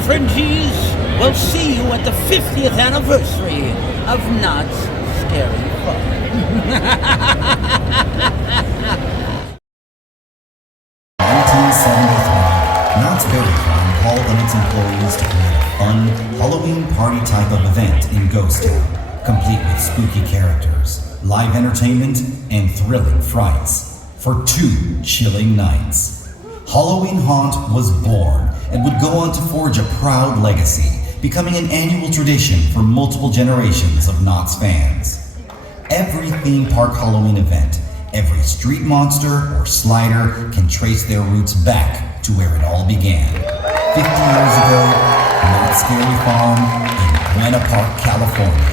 Fringies, we'll see you at the 50th anniversary of Knott's Scary Farm. 1973, Knott's Berry Farm called on its employees to create a fun Halloween party type of event in Ghost Town, complete with spooky characters, live entertainment, and thrilling frights for 2 chilling nights. Halloween Haunt was born and would go on to forge a proud legacy, becoming an annual tradition for multiple generations of Knott's fans. Every theme park Halloween event, every street monster or slider can trace their roots back to where it all began. 50 years ago, Knott's Scary Farm in Buena Park, California.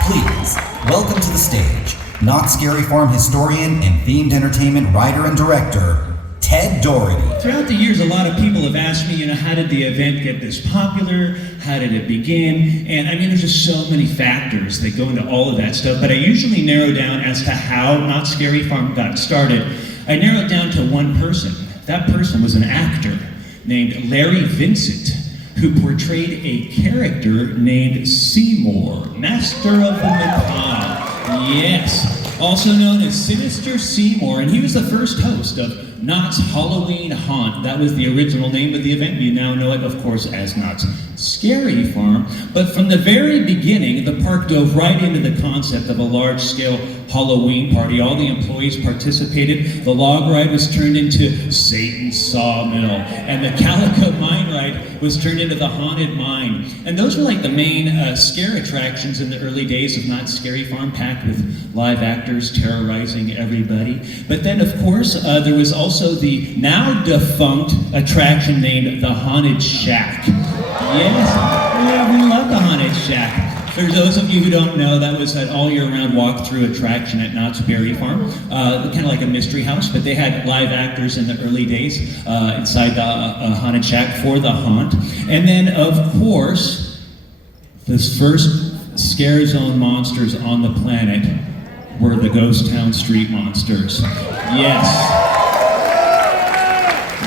Please, welcome to the stage, Knott's Scary Farm historian and themed entertainment writer and director, Ted Dougherty. Throughout the years, a lot of people have asked me, how did the event get this popular? How did it begin? And there's just so many factors that go into all of that stuff, but I usually narrow down as to how Knott's Scary Farm got started. I narrow it down to one person. That person was an actor named Larry Vincent, who portrayed a character named Seymour, Master of the Macabre. Yes, also known as Sinister Seymour, and he was the first host of Knott's Halloween Haunt. That was the original name of the event. You now know it, of course, as Knott's Scary Farm. But from the very beginning, the park dove right into the concept of a large-scale Halloween party. All the employees participated. The log ride was turned into Satan's Sawmill, and the Calico Mine Ride was turned into the Haunted Mine. And those were like the main scare attractions in the early days of Knott's Scary Farm, packed with live actors terrorizing everybody. But then, of course, there was also the now defunct attraction named the Haunted Shack. Yes, yeah, we love the Haunted Shack. For those of you who don't know, that was an all-year-round walk-through attraction at Knott's Berry Farm, kind of like a mystery house, but they had live actors in the early days inside the Haunted Shack for the haunt. And then, of course, the first scare zone monsters on the planet were the Ghost Town Street Monsters. Yes.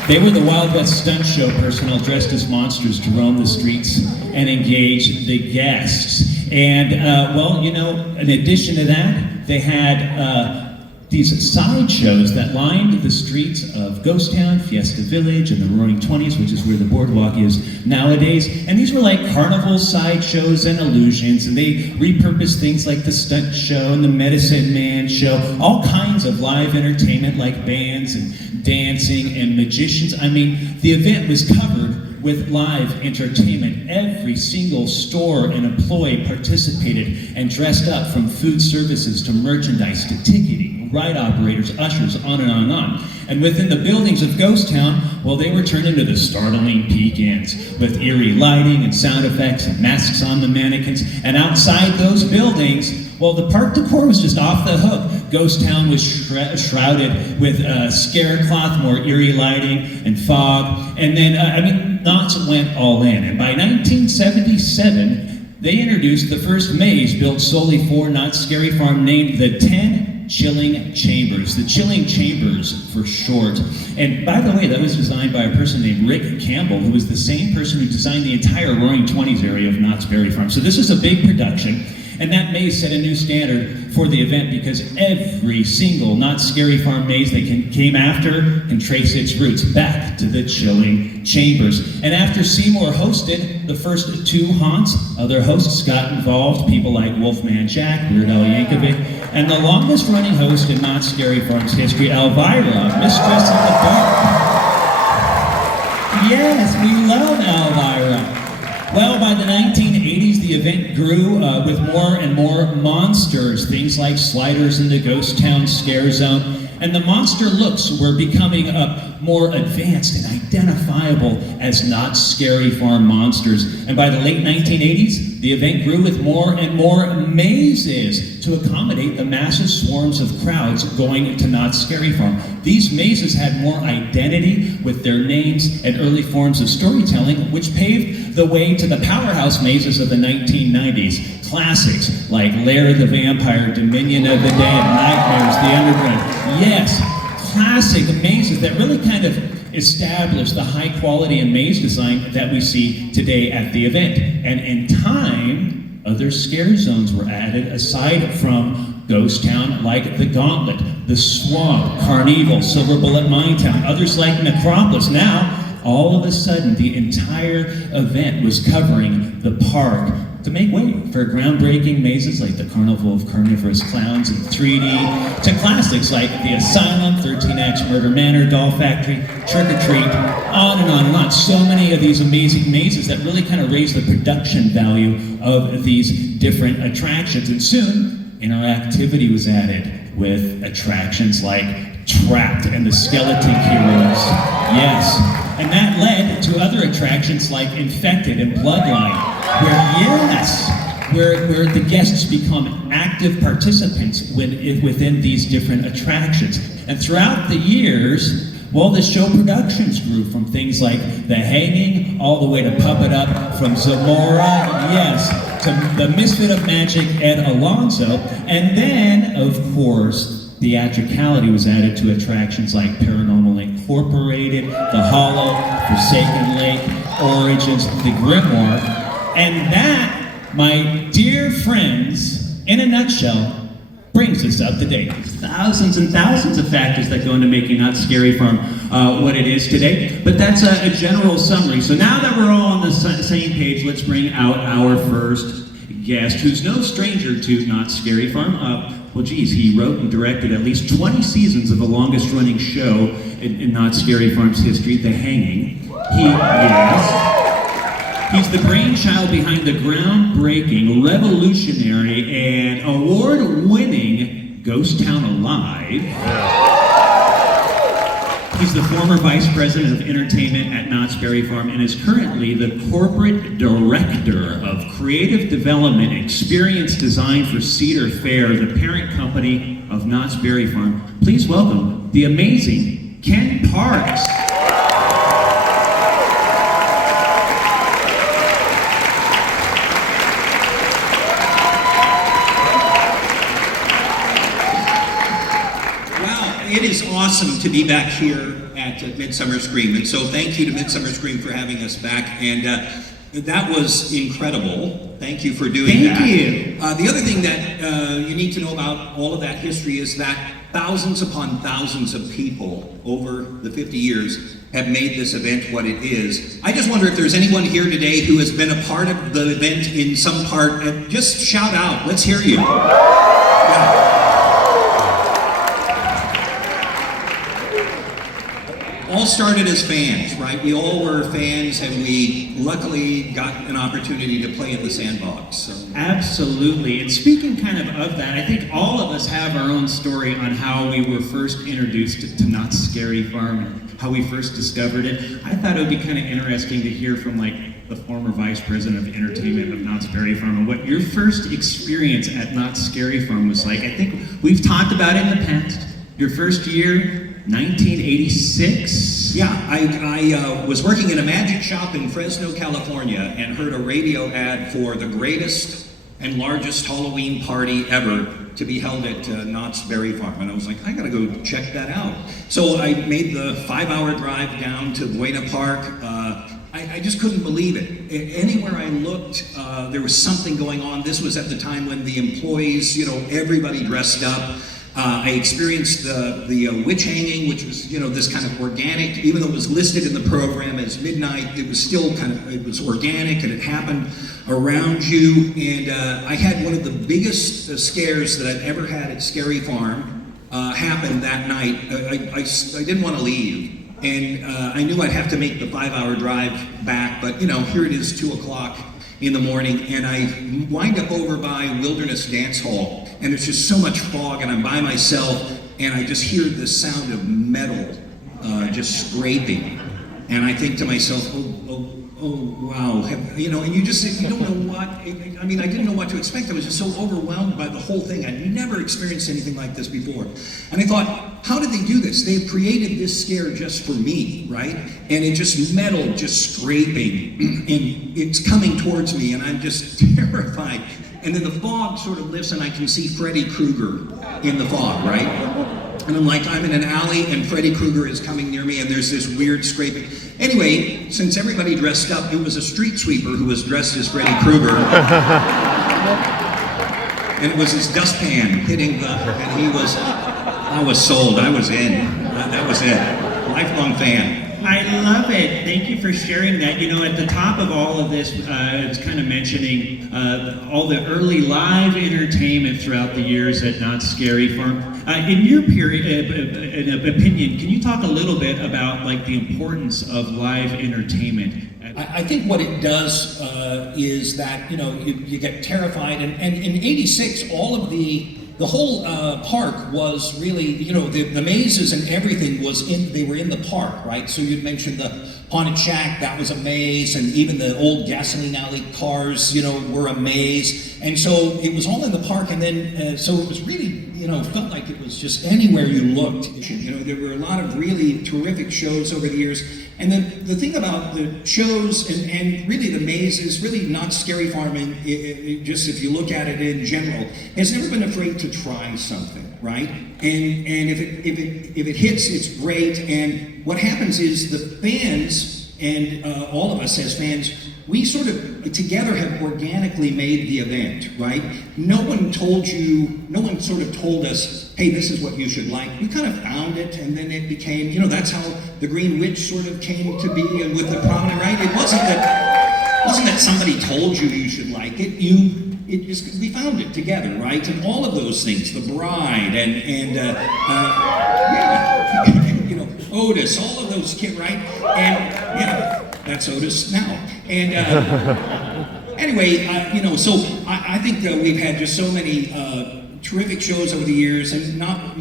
They were the Wild West stunt show personnel dressed as monsters to roam the streets and engage the guests. And, in addition to that, they had these sideshows that lined the streets of Ghost Town, Fiesta Village, and the Roaring Twenties, which is where the boardwalk is nowadays. And these were like carnival sideshows and illusions, and they repurposed things like the stunt show and the Medicine Man show, all kinds of live entertainment like bands and dancing and magicians. The event was covered with live entertainment. Every single store and employee participated and dressed up, from food services to merchandise to ticketing, ride operators, ushers, on and on and on. And within the buildings of Ghost Town, well, they were turned into the startling peek-ins with eerie lighting and sound effects and masks on the mannequins. And outside those buildings, well, the park decor was just off the hook. Ghost Town was shrouded with scare cloth, more eerie lighting and fog. And then, Knott's went all in. And by 1977, they introduced the first maze built solely for Knott's Scary Farm, named the 10 Chilling Chambers. The Chilling Chambers for short. And by the way, that was designed by a person named Rick Campbell, who was the same person who designed the entire Roaring Twenties area of Knott's Berry Farm. So this was a big production. And that maze set a new standard for the event, because every single Knott's Scary Farm maze that came after can trace its roots back to the Chilling Chambers. And after Seymour hosted the first 2 haunts, other hosts got involved, people like Wolfman Jack, Weird Al Yankovic, and the longest running host in Knott's Scary Farm's history, Elvira, Mistress of the Dark. Yes, we love Elvira. Well, by the 1980s, the event grew with more and more monsters, things like sliders in the Ghost Town Scare Zone, and the monster looks were becoming more advanced and identifiable as Knott's Scary Farm monsters. And by the late 1980s, the event grew with more and more mazes to accommodate the massive swarms of crowds going to Knott's Scary Farm. These mazes had more identity with their names and early forms of storytelling, which paved the way to the powerhouse mazes of the 1990s. Classics like Lair of the Vampire, Dominion of the Dead, Nightmares, The Underground. Yes, classic mazes that really kind of established the high quality and maze design that we see today at the event. And in time, other scare zones were added aside from Ghost Town, like the Gauntlet, the Swamp, Carnival, Silver Bullet Mine Town, others like Necropolis. Now, all of a sudden, the entire event was covering the park to make way for groundbreaking mazes like the Carnival of Carnivorous Clowns in 3D, to classics like the Asylum, 13X Murder Manor, Doll Factory, Trick or Treat, on and on and on. So many of these amazing mazes that really kind of raise the production value of these different attractions. And soon, interactivity was added with attractions like Trapped and the Skeleton Heroes. Yes. And that led to other attractions like Infected and Bloodline, where the guests become active participants within these different attractions. And throughout the years, well, the show productions grew from things like The Hanging all the way to Puppet Up, from Zamora, yes, to the Misfit of Magic, Ed Alonso, and then, of course, theatricality was added to attractions like Paranormal Incorporated, The Hollow, Forsaken Lake, Origins, The Grimoire. And that, my dear friends, in a nutshell, brings us up to date. Thousands and thousands of factors that go into making Knott's Scary Farm what it is today, but that's a general summary. So now that we're all on the same page, let's bring out our first guest, who's no stranger to Knott's Scary Farm. Well, geez, he wrote and directed at least 20 seasons of the longest running show in Knott's Scary Farm's history, The Hanging. He's the brainchild behind the groundbreaking, revolutionary, and award-winning Ghost Town Alive. He's the former vice president of entertainment at Knott's Berry Farm and is currently the corporate director of creative development experience design for Cedar Fair, the parent company of Knott's Berry Farm. Please welcome the amazing Ken Parks. It is awesome to be back here at Midsummer Scream, and so thank you to Midsummer Scream for having us back, and that was incredible. Thank you for doing that. Thank you. The other thing that you need to know about all of that history is that thousands upon thousands of people over the 50 years have made this event what it is. I just wonder if there's anyone here today who has been a part of the event in some part. Just shout out. Let's hear you. Yeah. All started as fans, right? We all were fans, and we luckily got an opportunity to play in the sandbox. So. Absolutely. And speaking kind of that, I think all of us have our own story on how we were first introduced to Knott's Scary Farm and how we first discovered it. I thought it would be kind of interesting to hear from like the former vice president of entertainment of Knott's Berry Farm and what your first experience at Knott's Scary Farm was like. I think we've talked about it in the past. Your first year, 1986? Yeah, I was working in a magic shop in Fresno, California, and heard a radio ad for the greatest and largest Halloween party ever to be held at Knott's Berry Farm. And I was like, I gotta go check that out. So I made the 5-hour drive down to Buena Park. I just couldn't believe it. Anywhere I looked, there was something going on. This was at the time when the employees, everybody dressed up. I experienced the witch hanging, which was, this kind of organic, even though it was listed in the program as midnight, it was still it was organic, and it happened around you. And I had one of the biggest scares that I've ever had at Scary Farm happen that night. I didn't want to leave. And I knew I'd have to make the 5-hour drive back, but here it is, 2 o'clock in the morning, and I wind up over by Wilderness Dance Hall, and it's just so much fog, and I'm by myself, and I just hear the sound of metal just scraping, and I think to myself, oh wow, and you just say, you don't know what, I didn't know what to expect. I was just so overwhelmed by the whole thing. I'd never experienced anything like this before. And I thought, how did they do this? They've created this scare just for me, right? And it just metal just scraping, and it's coming towards me, and I'm just terrified. And then the fog sort of lifts, and I can see Freddy Krueger in the fog, right? And I'm like, I'm in an alley and Freddy Krueger is coming near me and there's this weird scraping. Anyway, since everybody dressed up, it was a street sweeper who was dressed as Freddy Krueger. And it was his dustpan hitting and I was sold, I was in. That was it. Lifelong fan. I love it. Thank you for sharing that. You know, at the top of all of this, it's kind of mentioning all the early live entertainment throughout the years at Knott Scary Farm. In your opinion, can you talk a little bit about like the importance of live entertainment? I think what it does is that, you know, you get terrified, and in '86, all of the whole park was really, you know, the mazes and everything they were in the park, right? So you'd mentioned the Haunted Shack, that was a maze, and even the old gasoline alley cars, you know, were a maze. And so it was all in the park, and then, so it was really, you know, felt like it was just anywhere you looked. You know, there were a lot of really terrific shows over the years. And then the thing about the shows and really the mazes, really Knott Scary Farm, just if you look at it in general, has never been afraid to try something, right? And if it hits, it's great. And what happens is the fans and all of us as fans, we sort of together have organically made the event, right? No one sort of told us, hey, this is what you should like. We kind of found it, and then it became, you know, that's how the Green Witch sort of came to be, and with the prominent, right? It wasn't that somebody told you you should like it. We found it together, right? And all of those things, the bride and you know, Otis, all of those kids, right? And yeah, that's Otis now. And anyway, you know, so I think we've had just so many terrific shows over the years, and not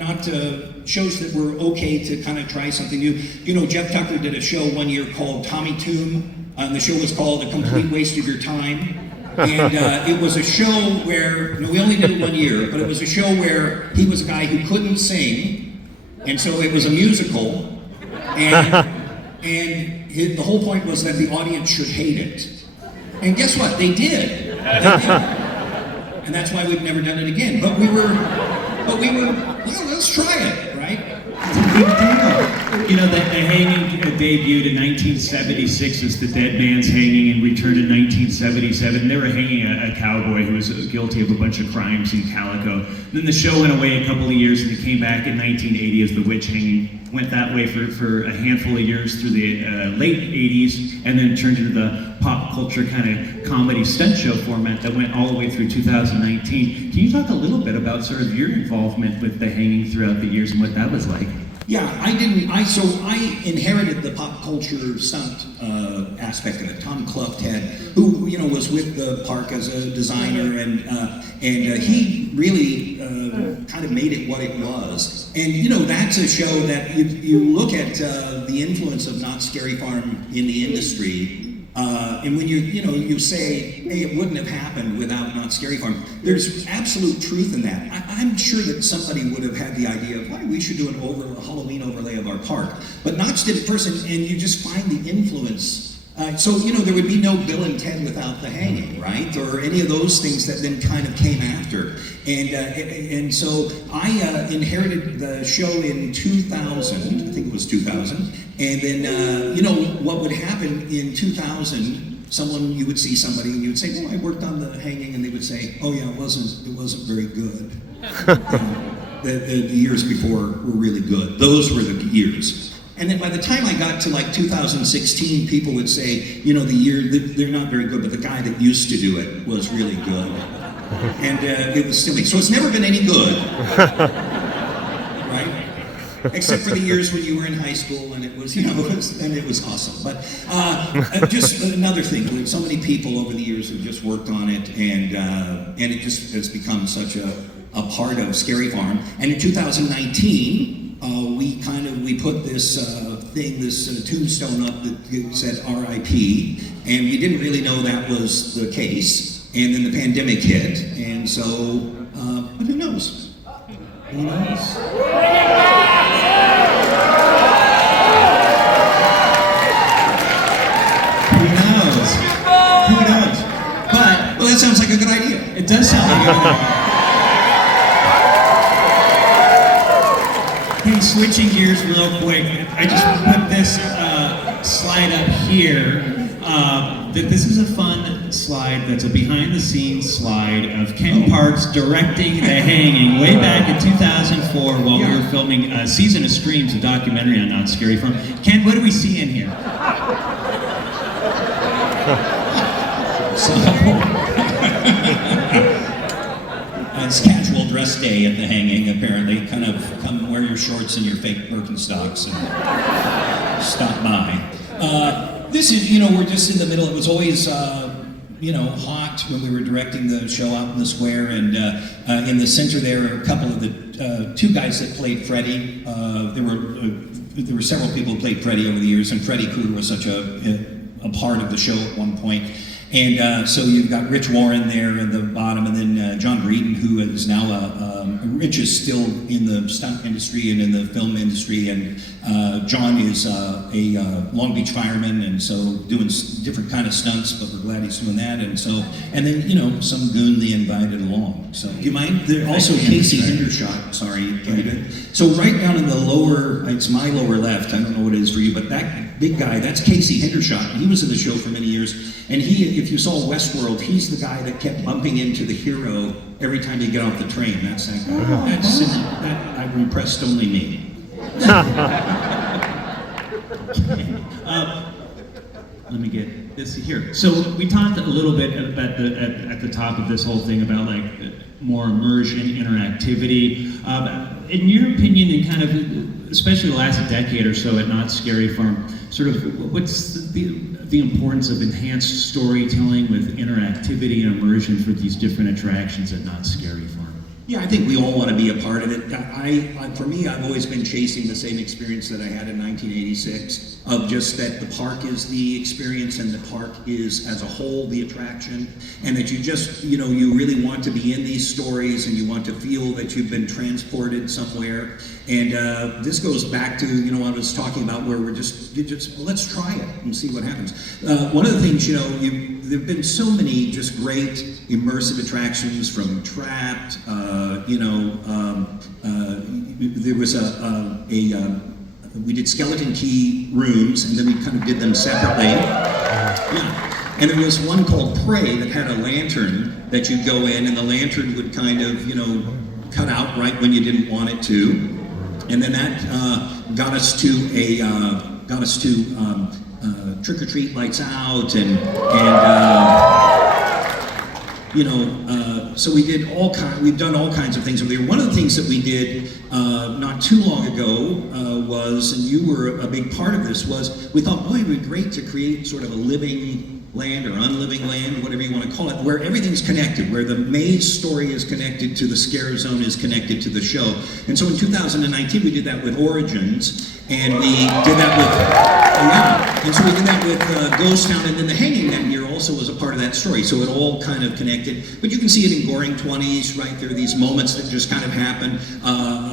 shows that were okay to kind of try something new. You know, Jeff Tucker did a show one year called Tommy Tomb. The show was called A Complete Waste of Your Time. And it was a show where, you know, we only did it 1 year, but it was a show where he was a guy who couldn't sing, and so it was a musical, and the whole point was that the audience should hate it. And guess what? They did. And that's why we've never done it again. But we were, well, let's try it, right? It's a big deal. You know, the hanging debuted in 1976 as the Dead Man's Hanging and returned in 1977. They were hanging a cowboy who was guilty of a bunch of crimes in Calico. Then the show went away a couple of years, and it came back in 1980 as the Witch Hanging. Went that way for a handful of years through the late 80s, and then turned into the pop culture kind of comedy stunt show format that went all the way through 2019. Can you talk a little bit about sort of your involvement with the hanging throughout the years and what that was like? Yeah, I inherited the pop culture stunt aspect of it. Tom Cluft who, you know, was with the park as a designer, and he really kind of made it what it was. And, you know, that's a show that you look at the influence of Knott Scary Farm in the industry, and when you say, hey, it wouldn't have happened without Knott Scary Farm, there's absolute truth in that. I'm sure that somebody would have had the idea of, why, we should do a Halloween overlay of our park. But Knott's did it first, and you just find the influence. So, you know, there would be no Bill and Ted without the hanging, right? Or any of those things that then kind of came after. And so I inherited the show in 2000, I think it was 2000. And then, you know, what would happen in 2000, you would see somebody and you would say, well, I worked on the hanging, and they would say, oh yeah, it wasn't very good. The years before were really good. Those were the years. And then by the time I got to like 2016, people would say, you know, they're not very good, but the guy that used to do it was really good. And it was silly. So it's never been any good, right? Except for the years when you were in high school, and it was, you know, it was awesome. But just another thing, so many people over the years have just worked on it, and it just has become such a part of Scary Farm. And in 2019, we put this tombstone up that said R.I.P. and we didn't really know that was the case. And then the pandemic hit, and so, but who knows? Who knows? Who knows? But, well, that sounds like a good idea. It does sound like a good idea. switching gears real quick, I just put this slide up here. That this is a fun slide that's a behind-the-scenes slide of Ken Parks directing The Hanging way back in 2004 while we were filming Season of Screams, a documentary on Not Scary Farm. Ken, what do we see in here? It's casual dress day at The Hanging, apparently. Kind of come wear your shorts and your fake Birkenstocks and stop by. This is, we're just in the middle. It was always, hot when we were directing the show out in the square, and in the center there are a couple of the two guys that played Freddy. There were several people who played Freddy over the years, and Freddy Krueger was such a part of the show at one point. And so you've got Rich Warren there at the bottom, and then John Breeden, who is now Rich is still in the stunt industry and in the film industry, and John is a Long Beach fireman, and so doing different kind of stunts, but we're glad he's doing that. And then some goon they invited along. So do you mind? There also Casey Hendershot. Sorry, so right down in the lower, it's my lower left. I don't know what it is for you, but that big guy, that's Casey Hendershot. He was in the show for many years, and if you saw Westworld, he's the guy that kept bumping into the hero every time you get off the train. That's that guy. That I've impressed only me. Let me get this here. So we talked a little bit about at the top of this whole thing about like more immersion, interactivity. In your opinion, and kind of, especially the last decade or so at Not Scary Farm, sort of what's the importance of enhanced storytelling with interactivity and immersion for these different attractions at Not Scary Farm? Yeah, I think we all want to be a part of it. For me, I've always been chasing the same experience that I had in 1986, of just that the park is the experience and the park is, as a whole, the attraction, and that you just, you really want to be in these stories and you want to feel that you've been transported somewhere. And this goes back to, what I was talking about, where we're just let's try it and see what happens. One of the things, there have been so many just great immersive attractions, from Trapped, there was we did Skeleton Key rooms, and then we kind of did them separately. Yeah. And there was one called Prey that had a lantern that you'd go in, and the lantern would kind of, cut out right when you didn't want it to. And then that got us to Trick or Treat Lights Out, so we've done all kinds of things over there. One of the things that we did not too long ago was, and you were a big part of this, was we thought, boy, it would be great to create sort of a living land or unliving land, whatever you want to call it, where everything's connected, where the maze story is connected to the scare zone, is connected to the show. And so in 2019 we did that with Origins, and we did that with Ghost Town, and then The Hanging that year also was a part of that story, so it all kind of connected. But you can see it in Goring 20s, right? There are these moments that just kind of happen.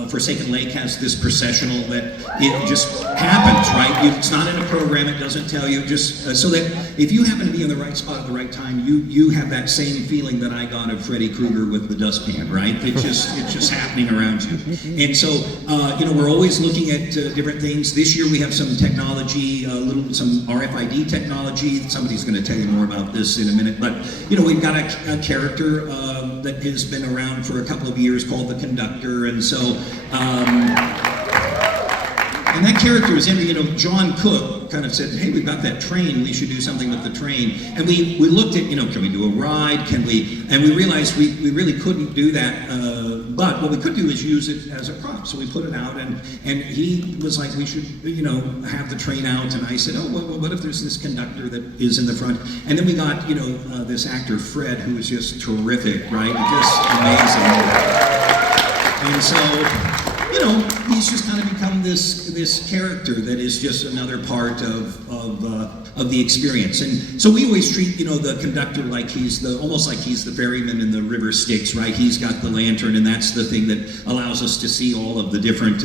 Forsaken Lake has this processional that it just happens, right? It's not in a program, it doesn't tell you, just so that if you happen to be in the right spot at the right time, you have that same feeling that I got of Freddy Krueger with the dustpan, right? It's just happening around you. And so, we're always looking at different things. This year we have some technology, some RFID technology. Somebody's going to tell you more about this in a minute, but we've got a character that has been around for a couple of years called the Conductor, and so and that character is in, John Cooke kind of said, hey, we've got that train, we should do something with the train. And we looked at, can we do a ride? And we realized we really couldn't do that, but what we could do is use it as a prop. So we put it out, and he was like, we should, have the train out. And I said, oh, well, what if there's this conductor that is in the front? And then we got, this actor, Fred, who was just terrific, right? Just amazing. And so, he's just kind of become this character that is just another part of the experience. And so we always treat, the conductor like almost like he's the ferryman in the river Styx, right? He's got the lantern, and that's the thing that allows us to see all of the different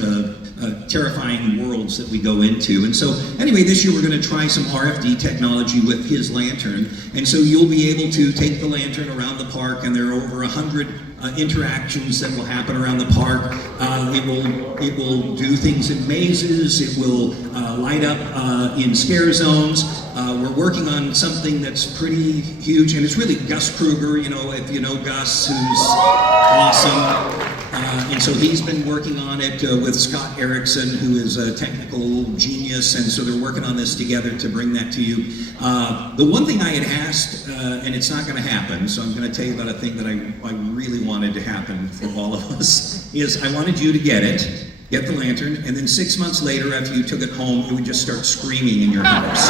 terrifying worlds that we go into. And so anyway, this year we're going to try some RFD technology with his lantern. And so you'll be able to take the lantern around the park, and there are over 100 interactions that will happen around the park. We will will do things in mazes. It will light up in scare zones. We're working on something that's pretty huge, and it's really Gus Kruger. You know, if you know Gus, who's awesome. And so he's been working on it with Scott Erickson, who is a technical genius, and so they're working on this together to bring that to you. The one thing I had asked, and it's not going to happen, so I'm going to tell you about a thing that I really wanted to happen for all of us, is I wanted you to get the lantern, and then 6 months later, after you took it home, it would just start screaming in your house.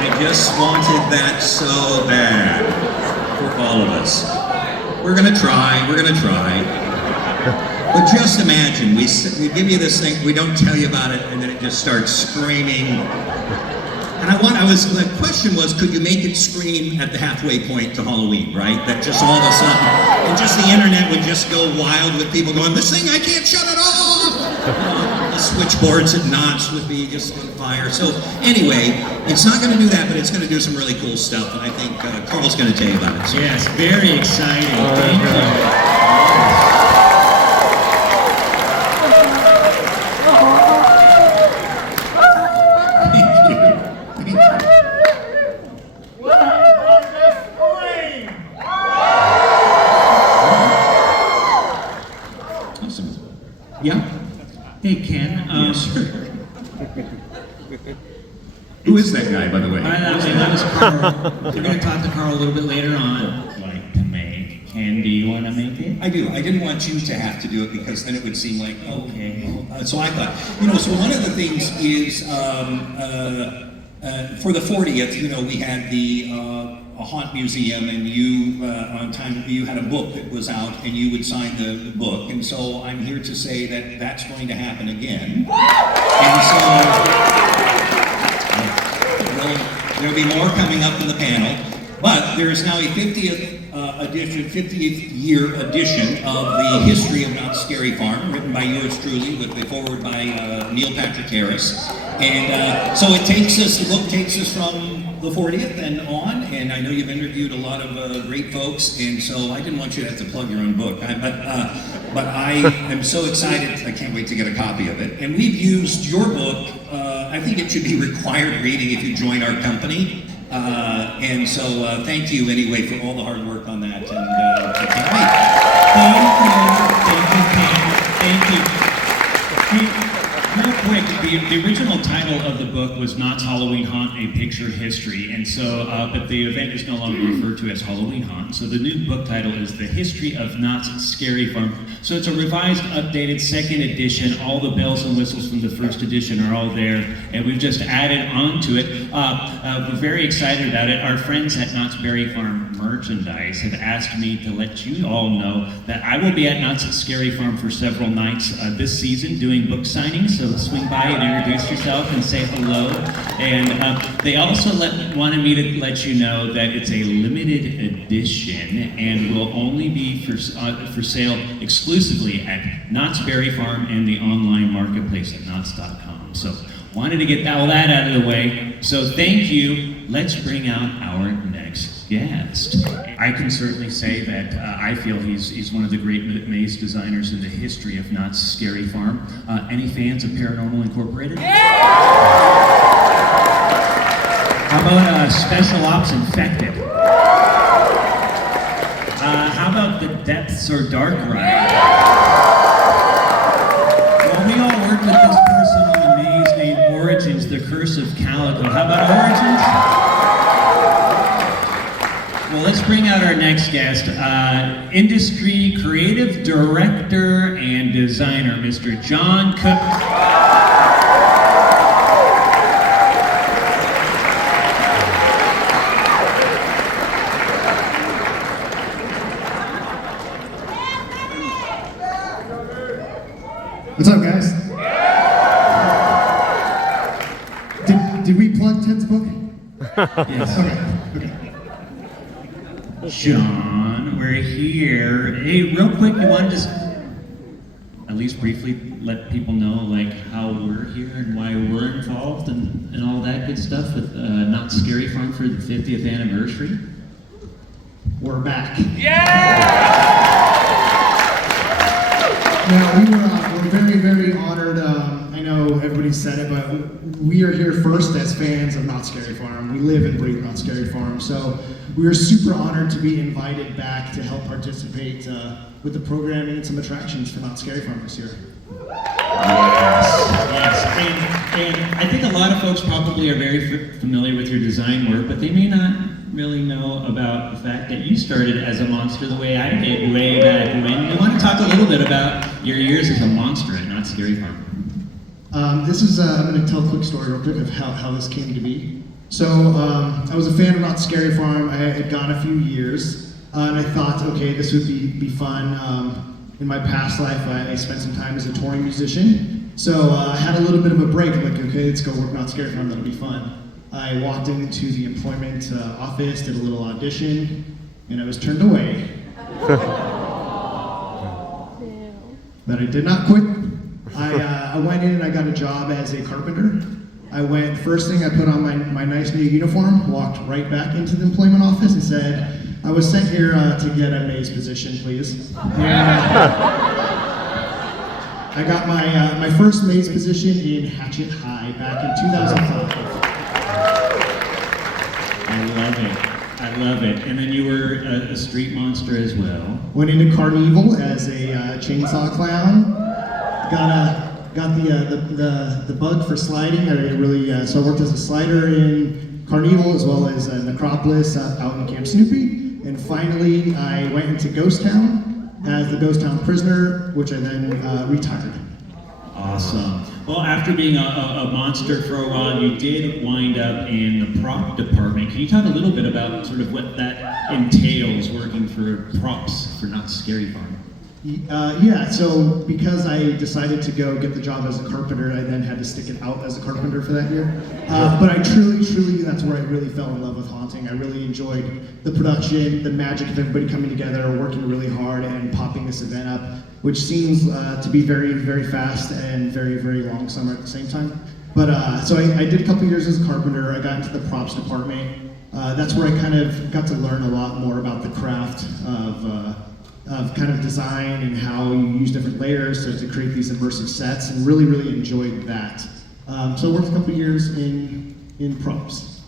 I just wanted that so bad for all of us. We're gonna try. But just imagine, we give you this thing, we don't tell you about it, and then it just starts screaming. And the question was, could you make it scream at the halfway point to Halloween, right? That just all of a sudden, and just the internet would just go wild with people going, this thing, I can't shut it off! The switchboards at Knott's would be just on fire. So anyway, it's not gonna do that, but it's gonna do some really cool stuff, and I think Carl's gonna tell you about it. So. Yes, very exciting. Thank you. Yeah? Hey, Ken. Sure. Who is that guy, by the way? That was Carl. We're going to talk to Carl a little bit later on. Like to make. Ken, do you want to make it? I do. I didn't want you to have to do it because then it would seem like, okay. So I thought, so one of the things is, for the 40th, we had a haunt museum, and you had a book that was out, and you would sign the book, and so I'm here to say that that's going to happen again. And so there'll be more coming up in the panel, but there is now a 50th year edition of the history of Knott's Scary Farm, written by yours truly, with the foreword by Neil Patrick Harris. And so the book takes us from the 40th and on, and I know you've interviewed a lot of great folks, and so I didn't want you to have to plug your own book, but I am so excited, I can't wait to get a copy of it. And we've used your book, I think it should be required reading if you join our company, and so thank you anyway for all the hard work on that, and I can't wait. Thank you. Real quick, the original title of the book was Knott's Halloween Haunt, A Picture History, and so, but the event is no longer referred to as Halloween Haunt, so the new book title is The History of Knott's Scary Farm. So it's a revised, updated second edition. All the bells and whistles from the first edition are all there, and we've just added on to it. We're very excited about it. Our friends at Knott's Berry Farm Merchandise have asked me to let you all know that I will be at Knott's Scary Farm for several nights this season doing book signings. So swing by and introduce yourself and say hello. And they also wanted me to let you know that it's a limited edition and will only be for sale exclusively at Knott's Berry Farm and the online marketplace at knotts.com. So wanted to get all that out of the way. So thank you. Let's bring out our next guest. I can certainly say that I feel he's one of the great maze designers in the history of Knott's Scary Farm. Any fans of Paranormal Incorporated? How about Special Ops Infected? How about The Depths or Dark Ride? Well, we all worked with this person on the maze named Origins, The Curse of Calico. How about Origins? Well, let's bring out our next guest, industry creative director and designer, Mr. John Cooke. What's up, guys? Did we plug Ted's book? Yes. Okay. John, we're here. Hey, real quick, you want to just at least briefly let people know like how we're here and why we're involved and all that good stuff with Knott's Scary Farm for the 50th anniversary? We're back. Yeah! Now, we're very, very honored. I know everybody said it, but we are here first as fans of Knott's Scary Farm. We live and breathe Knott's Scary Farm, so we are super honored to be invited back to help participate with the programming and some attractions for Knott's Scary Farm this year. Yes. And I think a lot of folks probably are very familiar with your design work, but they may not really know about the fact that you started as a monster the way I did way back when. You want to talk a little bit about your years as a monster at Knott's Scary Farm? I'm going to tell a quick story real quick of how this came to be. So I was a fan of Knott's Scary Farm. I had gone a few years, and I thought, okay, this would be fun. In my past life, I spent some time as a touring musician, so I had a little bit of a break. I'm like, okay, let's go work Knott's Scary Farm, that'll be fun. I walked into the employment office, did a little audition, and I was turned away. But I did not quit. I went in and I got a job as a carpenter. First thing I put on my nice new uniform, walked right back into the employment office and said, I was sent here to get a maze position, please. And I got my first maze position in Hatchet High back in 2005. I love it. And then you were a street monster as well. Went into Carnival as a chainsaw clown. Got the bug for sliding. So I worked as a slider in Carnival as well as Necropolis out in Camp Snoopy. And finally, I went into Ghost Town as the Ghost Town prisoner, which I then retired. Awesome. Well, after being a monster for a while, you did wind up in the prop department. Can you talk a little bit about sort of what that entails, working for props for Knott's Scary Farm? Yeah, so because I decided to go get the job as a carpenter, I then had to stick it out as a carpenter for that year. But I truly, that's where I really fell in love with haunting. I really enjoyed the production, the magic of everybody coming together, working really hard, and popping this event up, which seems to be very, very fast and very, very long summer at the same time. But so I did a couple years as a carpenter. I got into the props department. That's where I kind of got to learn a lot more about the craft of kind of design and how you use different layers to create these immersive sets, and really, really enjoyed that. So I worked a couple years in props.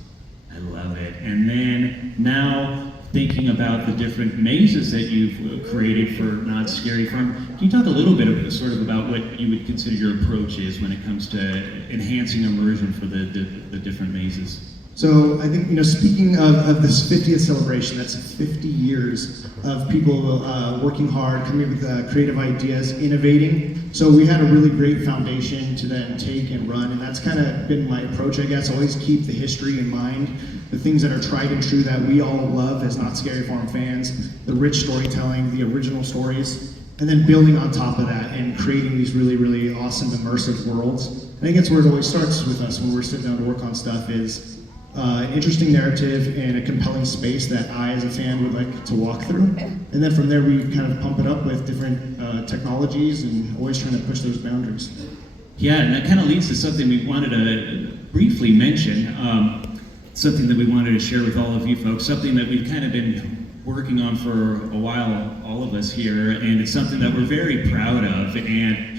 I love it. And then now thinking about the different mazes that you've created for Knott's Scary Farm, can you talk a little bit about what you would consider your approach is when it comes to enhancing immersion for the different mazes? So I think, speaking of this 50th celebration, that's 50 years of people working hard, coming up with creative ideas, innovating. So we had a really great foundation to then take and run, and that's kind of been my approach, I guess. Always keep the history in mind, the things that are tried and true that we all love as Knott's Scary Farm fans, the rich storytelling, the original stories, and then building on top of that and creating these really, really awesome immersive worlds. I think that's where it always starts with us when we're sitting down to work on stuff is an interesting narrative and a compelling space that I, as a fan, would like to walk through. And then from there, we kind of pump it up with different technologies and always trying to push those boundaries. Yeah, and that kind of leads to something we wanted to briefly mention, something that we wanted to share with all of you folks, something that we've kind of been working on for a while, all of us here, and it's something that we're very proud of. And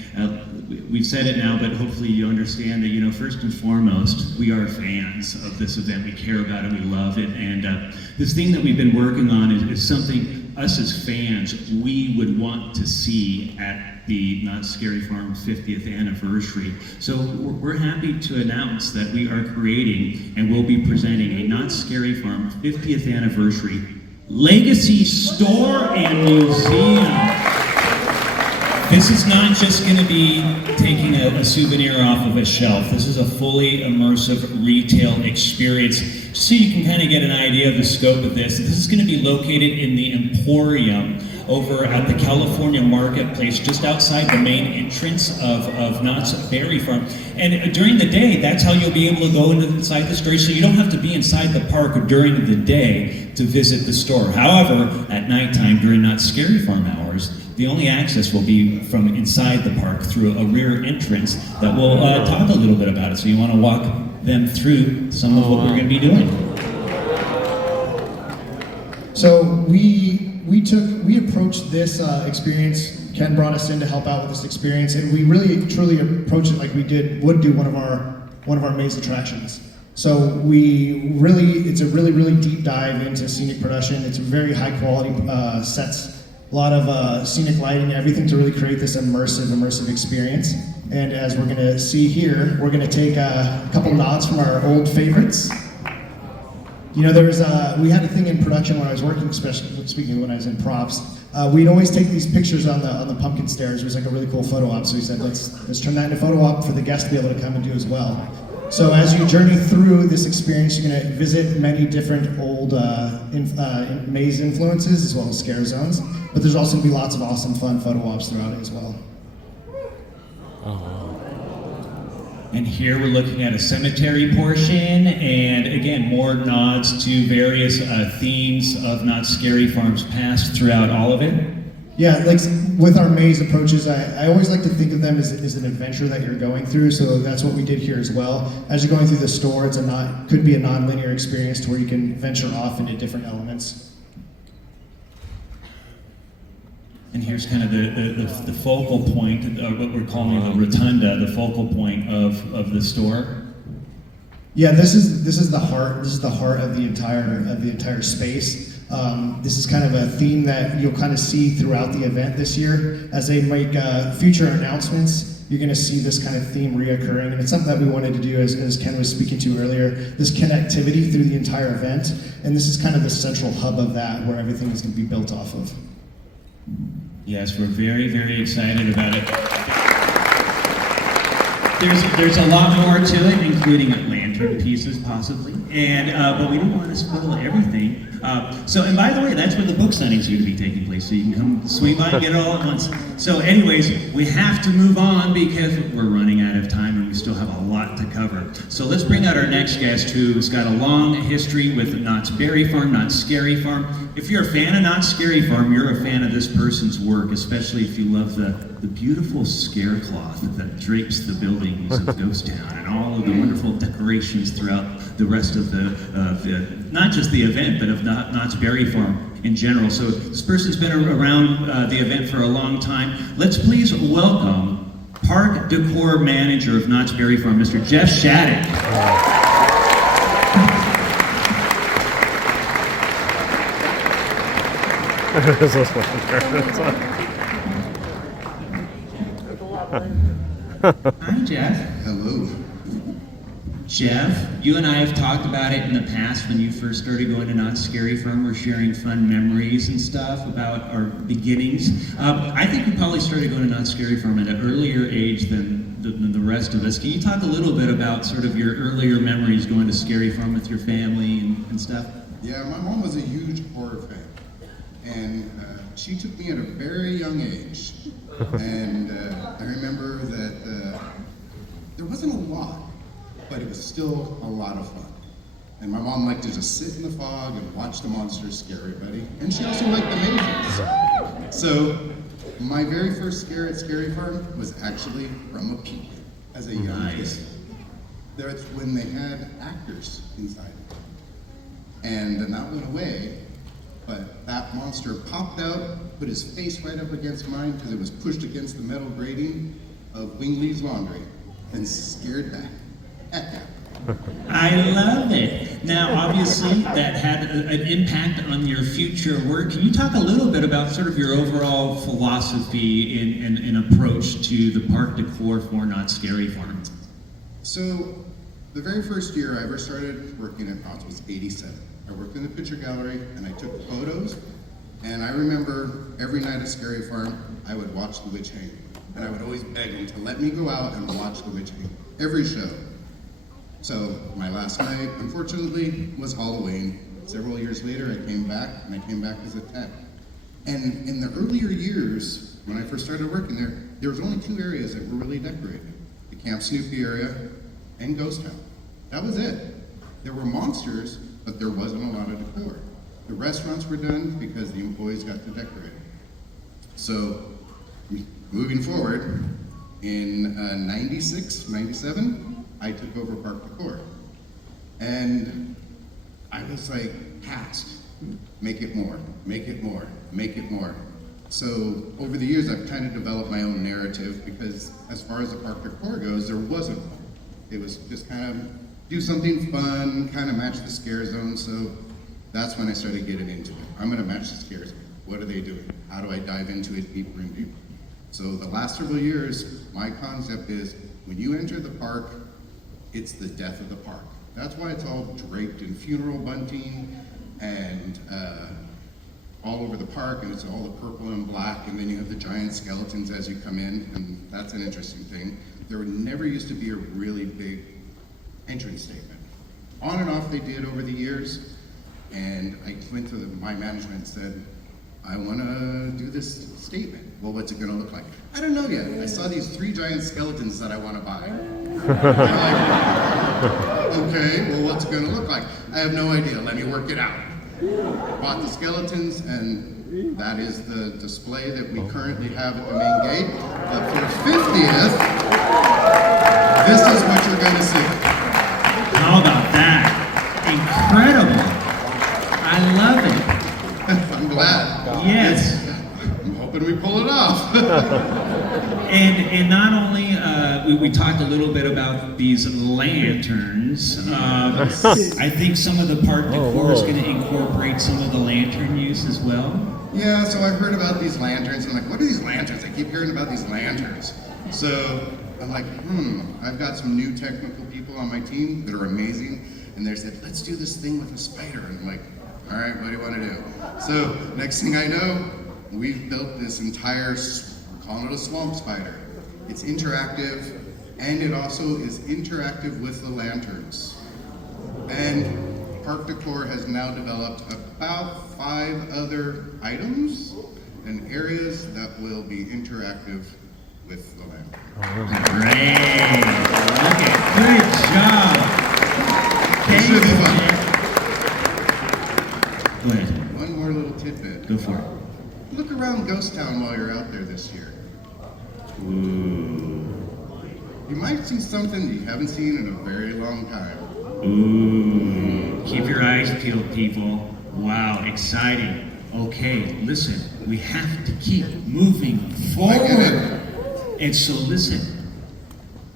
we've said it now, but hopefully you understand that, first and foremost, we are fans of this event. We care about it, we love it, and this thing that we've been working on is something us as fans, we would want to see at the Knott's Scary Farm 50th anniversary. So we're happy to announce that we are creating and will be presenting a Knott's Scary Farm 50th anniversary Legacy Store and Museum. This is not just going to be taking a souvenir off of a shelf. This is a fully immersive retail experience. Just so you can kind of get an idea of the scope of this. This is going to be located in the Emporium over at the California Marketplace, just outside the main entrance of Knott's Berry Farm. And during the day, that's how you'll be able to go inside the store, so you don't have to be inside the park during the day to visit the store. However, at nighttime, during Knott's Scary Farm hours, the only access will be from inside the park through a rear entrance that we'll talk a little bit about it. So you want to walk them through some of what we're going to be doing. So we approached this experience Ken brought us in to help out with this experience, and we really truly approach it like we would do one of our maze attractions. So it's a really deep dive into scenic production. It's very high quality sets, a lot of scenic lighting, everything to really create this immersive experience. And as we're gonna see here, we're gonna take a couple nods from our old favorites. You know, we had a thing in production when I was working, especially speaking of when I was in props. We'd always take these pictures on the pumpkin stairs. It was like a really cool photo op. So we said, let's turn that into a photo op for the guests to be able to come and do as well. So as you journey through this experience, you're going to visit many different old maze influences as well as scare zones. But there's also going to be lots of awesome, fun photo ops throughout it as well. And here we're looking at a cemetery portion, and again, more nods to various themes of Not Scary Farm's past throughout all of it. Yeah, like with our maze approaches, I always like to think of them as an adventure that you're going through, so that's what we did here as well. As you're going through the store, could be a non-linear experience to where you can venture off into different elements. And here's kind of the focal point, what we're calling the rotunda, the focal point of the store. Yeah, this is the heart. This is the heart of the entire space. This is kind of a theme that you'll kind of see throughout the event this year. As they make future announcements, you're going to see this kind of theme reoccurring, and it's something that we wanted to do, as Ken was speaking to earlier, this connectivity through the entire event, and this is kind of the central hub of that, where everything is going to be built off of. Yes, we're very excited about it. There's a lot more to it, including lantern pieces possibly, and but we didn't want to spoil everything. And by the way, that's where the book signings are going to be taking place, so you can come swing by and get it all at once. So anyways, we have to move on because we're running out of time and we still have a lot to cover. So let's bring out our next guest, who's got a long history with Knott's Berry Farm, Knott's Scary Farm. If you're a fan of Knott's Scary Farm, you're a fan of this person's work, especially if you love the beautiful scare cloth that drapes the buildings of Ghost Town and all of the wonderful decorations throughout the rest of not just the event, but of Knott's Berry Farm in general. So this person's been around the event for a long time. Let's please welcome Park Decor Manager of Knott's Berry Farm, Mr. Jeff Shadic. Hi, Jeff. Hello. Jeff, you and I have talked about it in the past when you first started going to Knott's Scary Farm. We're sharing fun memories and stuff about our beginnings. I think we probably started going to Knott's Scary Farm at an earlier age than the rest of us. Can you talk a little bit about sort of your earlier memories going to Scary Farm with your family and stuff? Yeah, my mom was a huge horror fan, and she took me at a very young age. And I remember that there wasn't a lot, but it was still a lot of fun. And my mom liked to just sit in the fog and watch the monsters scare everybody. And she also liked the mazes. So my very first scare at Scary Farm was actually from a peek as a young kid. That's when they had actors inside. And then that went away, but that monster popped out, put his face right up against mine because it was pushed against the metal grating of Wingley's Laundry and scared the heck out. I love it. Now, obviously, that had an impact on your future work. Can you talk a little bit about sort of your overall philosophy and approach to the park decor for Knott's Scary Farm? So, the very first year I ever started working at Knott's was '87. I worked in the picture gallery and I took photos, and I remember every night at Scary Farm, I would watch the witch hang. And I would always beg them to let me go out and watch the witch hang. Every show. So my last night, unfortunately, was Halloween. Several years later, I came back, and I came back as a tech. And in the earlier years, when I first started working there was only two areas that were really decorated. The Camp Snoopy area and Ghost Town. That was it. There were monsters, but there wasn't a lot of decor. The restaurants were done because the employees got to decorate. So, moving forward, in 96, 97, I took over Park Decor. And I was like, tasked, make it more, make it more, make it more. So over the years, I've kind of developed my own narrative because as far as the park decor goes, there wasn't one. It was just kind of do something fun, kind of match the scare zone. So that's when I started getting into it. I'm going to match the scare zone. What are they doing? How do I dive into it deeper and deeper? So the last several years, my concept is when you enter the park, it's the death of the park. That's why it's all draped in funeral bunting and all over the park, and it's all the purple and black, and then you have the giant skeletons as you come in, and that's an interesting thing. There never used to be a really big entrance statement. On and off they did over the years, and I went to my management and said, I want to do this statement. Well, what's it going to look like? I don't know yet. I saw these 3 giant skeletons that I want to buy. I'm like, okay, well, what's it going to look like? I have no idea. Let me work it out. Bought the skeletons, and that is the display that we currently have at the main gate. But for 50th, this is what you're going to see. How about that? Incredible. I love it. I'm glad. Yes. I'm hoping we pull it off. And not only, we talked a little bit about these lanterns. I think some of the park decor is going to incorporate some of the lantern use as well. Yeah, so I've heard about these lanterns. I'm like, what are these lanterns? I keep hearing about these lanterns. So I'm like, I've got some new technical people on my team that are amazing. And they said, let's do this thing with a spider. And I'm like, all right, what do you want to do? So next thing I know, we've built this entire, we're calling it a swamp spider. It's interactive, and it also is interactive with the lanterns. And Park Decor has now developed about 5 other items and areas that will be interactive with the lantern. Great. Okay, good job. It should be fun. Go ahead. One more little tidbit. Go for it. Look around Ghost Town while you're out there this year. Ooh. You might see something you haven't seen in a very long time. Ooh. Keep your eyes peeled, people. Wow, exciting. Okay, listen, we have to keep moving forward. And so listen,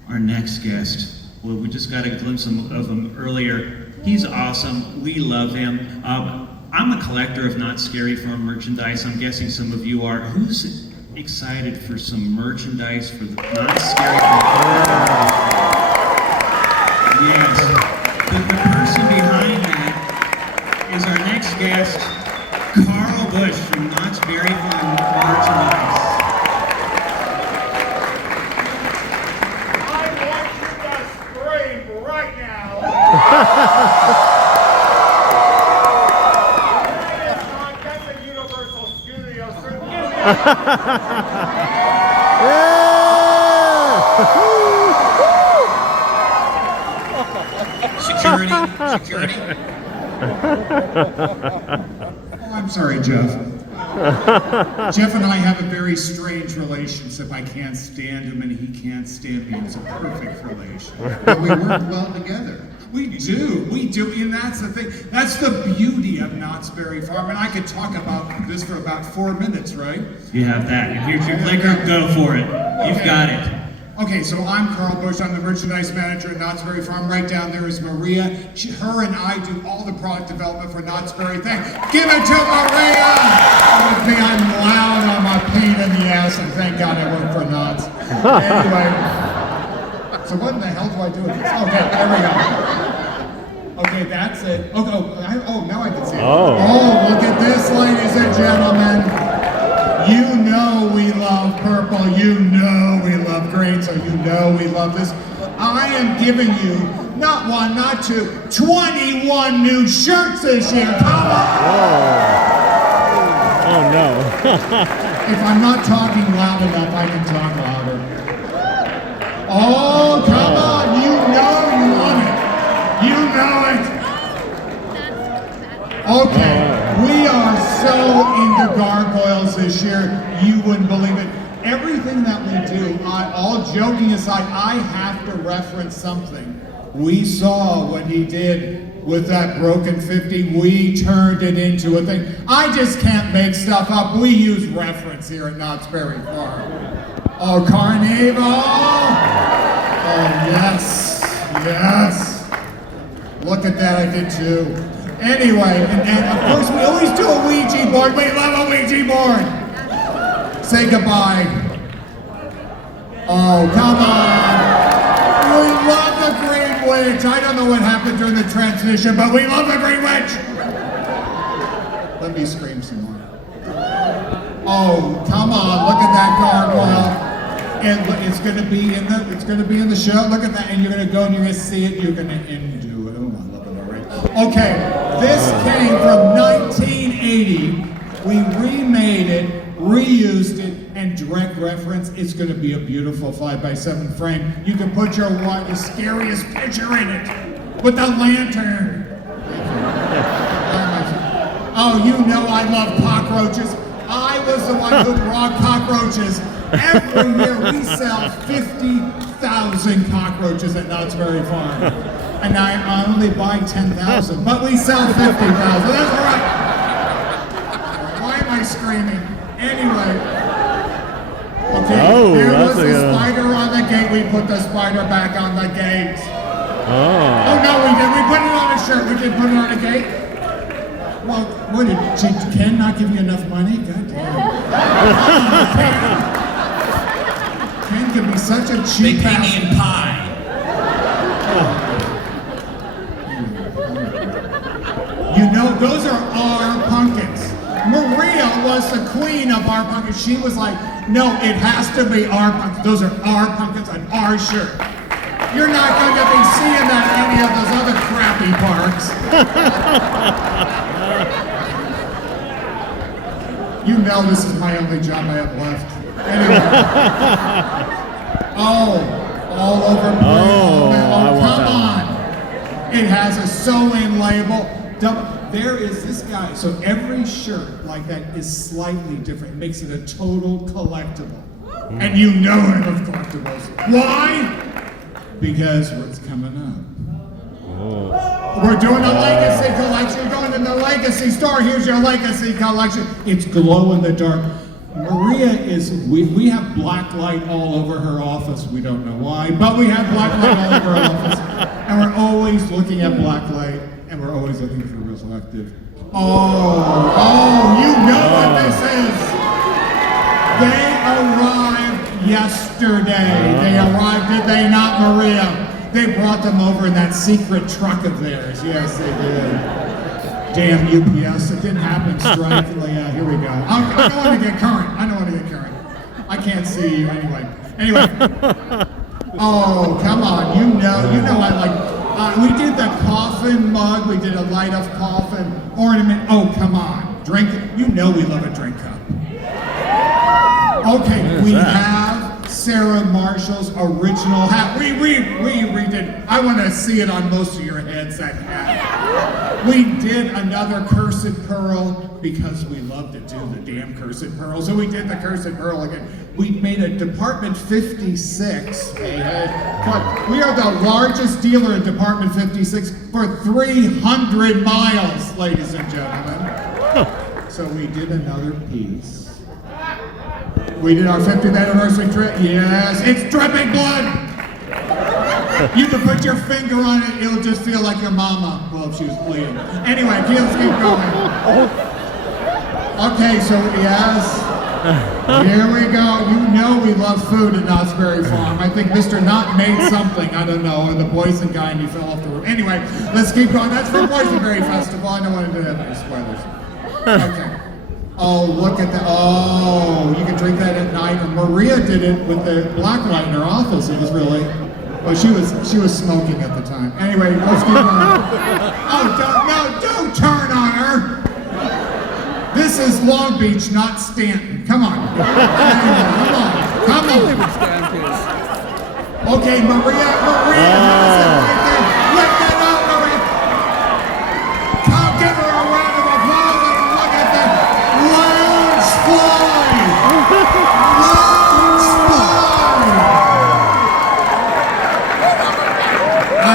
our next guest, well, we just got a glimpse of him earlier. He's awesome. We love him. I'm a collector of Not Scary Farm merchandise. I'm guessing some of you are. Who's excited for some merchandise for the Not Scary Farm? Yes. The person behind that is our next guest, Karl Busche from Knott's Berry Farm Merchandise. I want you to scream right now. That's a Universal Studios. Security. Oh, I'm sorry, Jeff. Jeff and I have a very strange relationship. I can't stand him and he can't stand me. It's a perfect relation. But we work well together. We do, and that's the thing. That's the beauty of Knott's Berry Farm, and I could talk about this for about 4 minutes, right? You have that. And here's your clicker. Go for it. You've got it. Okay, so I'm Karl Busche. I'm the merchandise manager at Knott's Berry Farm. Right down there is Maria. Her and I do all the product development for Knott's Berry. Give it to Maria! With me, I'm loud. I'm a pain in the ass, and thank God I work for Knott's. Anyway. So what in the hell do I do with this? Okay, there we go. Okay, that's it. Now I can see it. Oh, look at this, ladies and gentlemen. You know we love purple. You know we love green. So you know we love this. I am giving you, not 1, not 2, 21 new shirts this year. Come on. Oh, no. If I'm not talking loud enough, I can talk louder. Oh, come on, you know you want it. You know it. Okay, we are so into gargoyles this year, you wouldn't believe it. Everything that we do, all joking aside, I have to reference something. We saw when he did with that broken 50, we turned it into a thing. I just can't make stuff up. We use reference here at Knott's Berry Farm. Oh, Carnival! Oh, yes, yes. Look at that, I did too. Anyway, and of course we always do a Ouija board. We love a Ouija board. Say goodbye. Oh, come on. We love the Green Witch. I don't know what happened during the transmission, but we love the Green Witch. Let me scream some more. Oh, come on, look at that gargoyle. And it's gonna be in the show. Look at that, and you're gonna go and you're gonna see it, you're gonna do it. Oh, I love it already. Okay, this came from 1980. We remade it, reused it, and direct reference. It's going to be a beautiful 5x7 frame. You can put your scariest picture in it with the lantern. Oh, you know I love cockroaches. I was the one who brought cockroaches. Every year we sell 50,000 cockroaches at Knott's Berry Farm. And I only buy 10,000, but we sell 50,000. That's all right. Why am I screaming? Anyway. Okay, there was a spider on the gate. We put the spider back on the gate. Oh, no, we did. We put it on a shirt. We did put it on a gate. Well, what did Ken not give you enough money? God damn. Ken can be such a cheap Baconian pie. You know, those are our pumpkins. Maria was the queen of our pumpkins. She was like, no, it has to be our pumpkins. Those are our pumpkins on our shirt. You're not going to be seeing that at any of those other crappy parks. You know this is my only job I have left. Anyway. Oh, all over Maria. Oh, come on. It has a sew-in label. There is this guy, so every shirt like that is slightly different. It makes it a total collectible. And you know I love collectibles. Why? Because what's coming up? We're doing a legacy collection. You're going to the legacy store. Here's your legacy collection. It's glow in the dark. Maria is, we have black light all over her office. We don't know why, but we have black light all over her office. And we're always looking at black light, and we're always looking for reflective. Oh, you know what this is. They arrived yesterday. They arrived, did they not, Maria? They brought them over in that secret truck of theirs. Yes, they did. Damn UPS, it didn't happen strikingly. Here we go. I don't want to get current. I can't see you anyway. Anyway. Oh, come on. You know I like, we did the coffin mug. We did a light up coffin ornament. Oh, come on. Drink, you know we love a drink cup. Okay, we have Sarah Marshall's original hat. We redid. I want to see it on most of your heads, that hat. We did another Cursed Pearl because we love to do the damn Cursed Pearl. So we did the Cursed Pearl again. We made a Department 56. We are the largest dealer in Department 56 for 300 miles, ladies and gentlemen. So we did another piece. We did our 50th anniversary trip. Yes, it's dripping blood. You can put your finger on it, it'll just feel like your mama. Well, if she was bleeding. Anyway, let's keep going. Okay, so yes, here we go. You know we love food at Knott's Berry Farm. I think Mr. Knott made something, I don't know, or the poison guy and he fell off the roof. Anyway, let's keep going. That's for Boysenberry Festival. I don't want to do that many spoilers. Okay. Oh, look at that. Oh, you can drink that at night. And Maria did it with the black light in her office. It was really, well, she was smoking at the time. Anyway, let's keep going. Oh, don't turn on her. This is Long Beach, not Stanton. Come on. Anyway, come on. Okay, Maria, has it right there. Lift it up, Maria. Come, give her a round of applause and look at that. Lounge fly! Lounge fly! I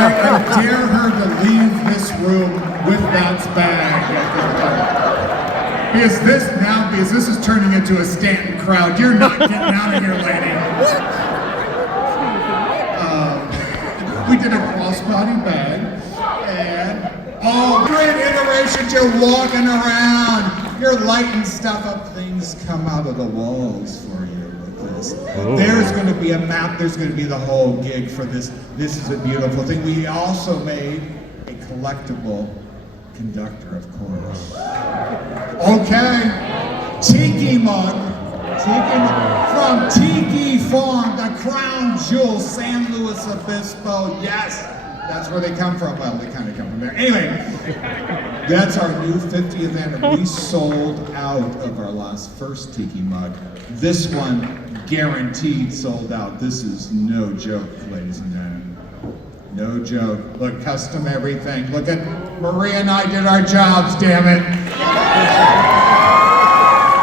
dare her to leave this room with Knott's bag. Because this is turning into a Stanton crowd. You're not getting out of here, lady. We did a crossbody bag, and great iterations. You're walking around, you're lighting stuff up. Things come out of the walls for you with this. There's going to be a map. There's going to be the whole gig for this. This is a beautiful thing. We also made a collectible conductor, of course. Okay, tiki mug. From Tiki Farm, the crown jewel, San Luis Obispo. Yes, that's where they come from. Well, they kind of come from there. Anyway, that's our new 50th anniversary. We sold out of our first Tiki mug. This one, guaranteed sold out. This is no joke, ladies and gentlemen. No joke. Look, custom everything. Look at Maria and I did our jobs, damn it.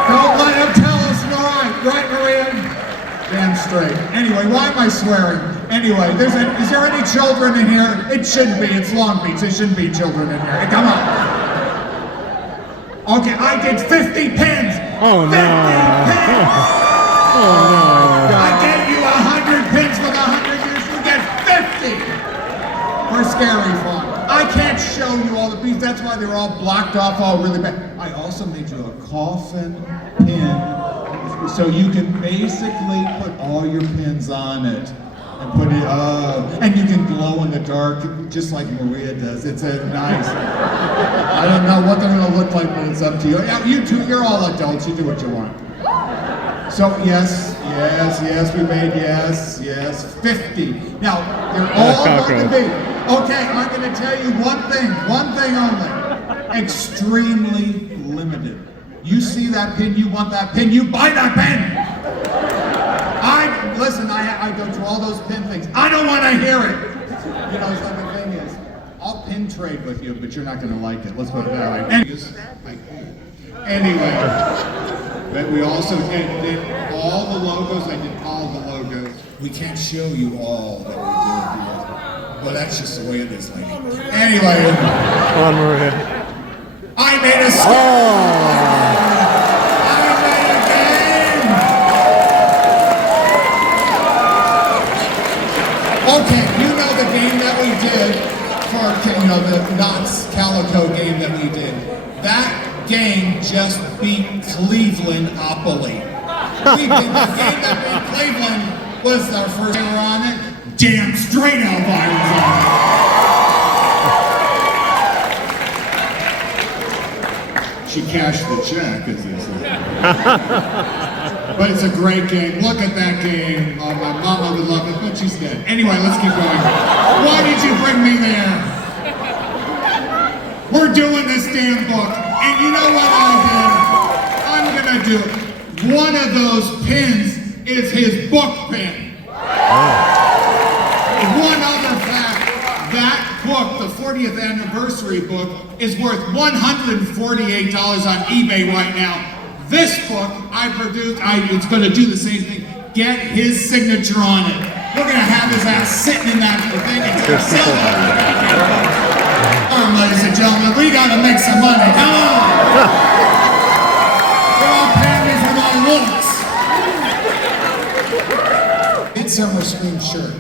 Don't let him tell us right, Maria? Damn straight. Anyway, why am I swearing? Anyway, is there any children in here? It shouldn't be. It's Long Beach. There shouldn't be children in here. Hey, come on. Okay, I did 50 pins. Oh, 50 pins. Oh, no. I gave you 100 pins for the 100 years. You get 50 for Scary Farm. I can't show you all the pieces. That's why they're all blocked off all really bad. I also made you a coffin pin, so you can basically put all your pins on it and put it up, and you can glow in the dark just like Maria does. It's a nice. I don't know what they're gonna look like, but it's up to you. Yeah, you two, you're all adults. You do what you want. So yes, we made yes, 50. Now they're all going to be. Okay, I'm going to tell you one thing only. Extremely limited. You see that pin, you want that pin, you buy that pin! I go through all those pin things. I don't want to hear it! You know, so the thing is, I'll pin trade with you, but you're not going to like it. Let's put it that way. Anyway, but we also did all the logos. I did all the logos. We can't show you all that we did here. Well, that's just the way it is, lady. Anyway. Come on, Maria. I made a game. Okay, you know the game that we did for, the Knott's Calico game that we did. That game just beat Cleveland-opoly. The game that beat Cleveland was our first year on it. Damn straight Elvira was on it. She cashed the check, as they say. But it's a great game. Look at that game. Oh, my mama would love it, but she's dead. Anyway, let's keep going. Why did you bring me there? We're doing this damn book. And you know what I'm gonna do. One of those pins is his book pin. One other fact, that book, the 40th anniversary book, is worth $148 on eBay right now. This book I produced, it's gonna do the same thing. Get his signature on it. We're gonna have his ass sitting in that thing and sell it. Come on, ladies and gentlemen, we gotta make some money. Come on! You're all paying me for my looks. Midsummer Scream shirt.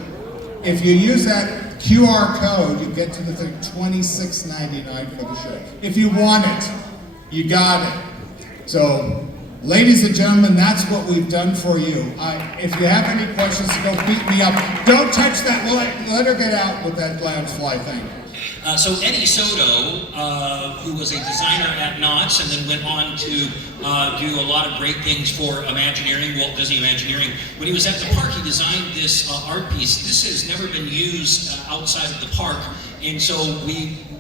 If you use that QR code, you get to the thing, $26.99 for the shirt. If you want it, you got it. So, ladies and gentlemen, that's what we've done for you. If you have any questions, don't beat me up. Don't touch that. Let her get out with that glancefly thing. So Eddie Soto, who was a designer at Knott's and then went on to do a lot of great things for Imagineering, Walt Disney Imagineering. When he was at the park, he designed this art piece. This has never been used outside of the park, and so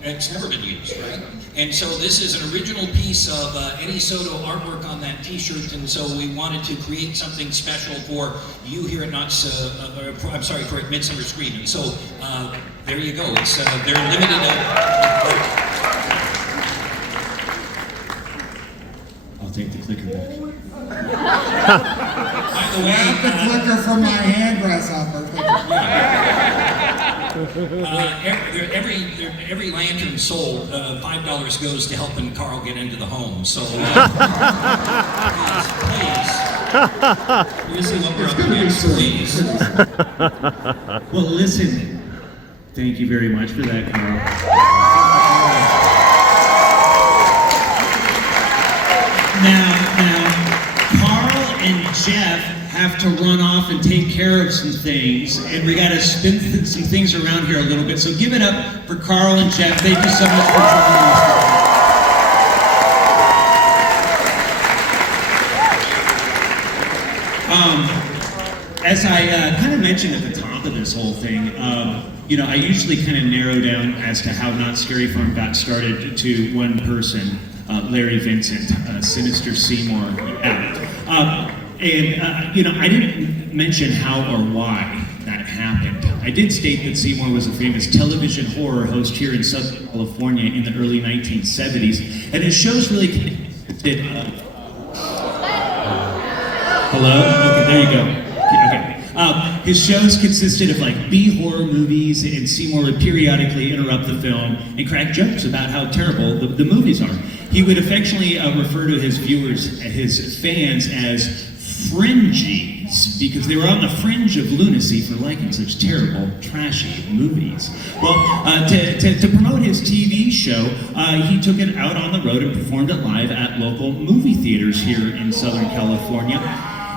it's never been used, right? And so this is an original piece of Eddie Soto artwork on that t-shirt, and so we wanted to create something special for you here at Knott's, for Midsummer Scream. And so there you go. It's they're limited. I'll take the clicker back. By the way, the clicker from my hand, grasshopper. every lantern sold, $5 goes to helping Karl get into the home. So please, see what we're up against, please. Well, listen. Thank you very much for that, Karl. Now, Karl and Jeff have to run off and take care of some things, and we got to spin some things around here a little bit. So give it up for Karl and Jeff. Thank you so much for joining us. As I kind of mentioned at the top of this whole thing, I usually kind of narrow down as to how Not Scary Farm got started to one person, Larry Vincent, Sinister Seymour. I didn't mention how or why that happened. I did state that Seymour was a famous television horror host here in Southern California in the early 1970s, and his shows really did. Hello? Okay, there you go. Okay. His shows consisted of like B-horror movies, and Seymour would periodically interrupt the film and crack jokes about how terrible the movies are. He would affectionately refer to his viewers, his fans, as fringies, because they were on the fringe of lunacy for liking such terrible, trashy movies. Well, to promote his TV show, he took it out on the road and performed it live at local movie theaters here in Southern California.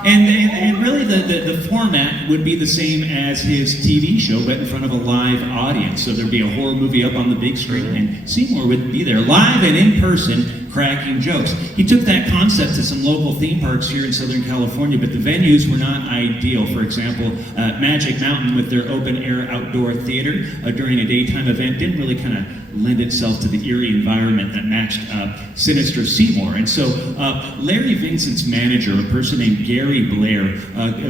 And really the format would be the same as his TV show, but in front of a live audience. So there'd be a horror movie up on the big screen, and Seymour would be there live and in person cracking jokes. He took that concept to some local theme parks here in Southern California, but the venues were not ideal. For example, Magic Mountain with their open-air outdoor theater during a daytime event didn't really kind of lend itself to the eerie environment that matched Sinister Seymour. And so Larry Vincent's manager, a person named Gary Blair,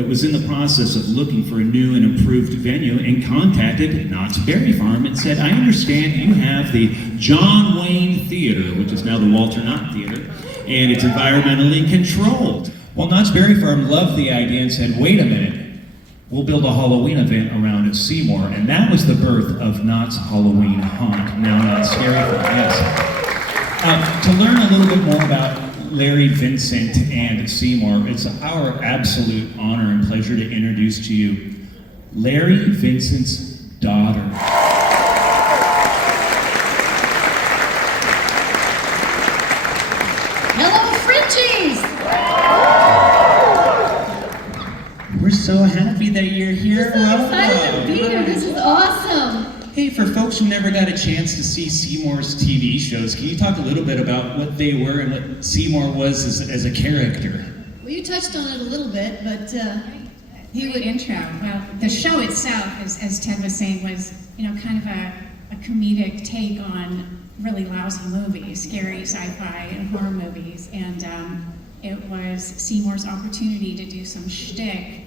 was in the process of looking for a new and improved venue and contacted Knott's Berry Farm and said, I understand you have the John Wayne Theater, which is now the Walter Knott Theater, and it's environmentally controlled. Well, Knott's Berry Farm loved the idea and said, wait a minute, we'll build a Halloween event around Seymour, and that was the birth of Knott's Halloween Haunt, now Not Scary Farm, yes. To learn a little bit more about Larry Vincent and Seymour, it's our absolute honor and pleasure to introduce to you Larry Vincent's daughter. We're so happy that you're here. I'm so excited to be here. This is awesome. Hey, for folks who never got a chance to see Seymour's TV shows, can you talk a little bit about what they were and what Seymour was as a character? Well, you touched on it a little bit, but he would intro. Well, the show itself, as Ted was saying, was kind of a comedic take on really lousy movies, scary sci-fi and horror movies, and it was Seymour's opportunity to do some shtick,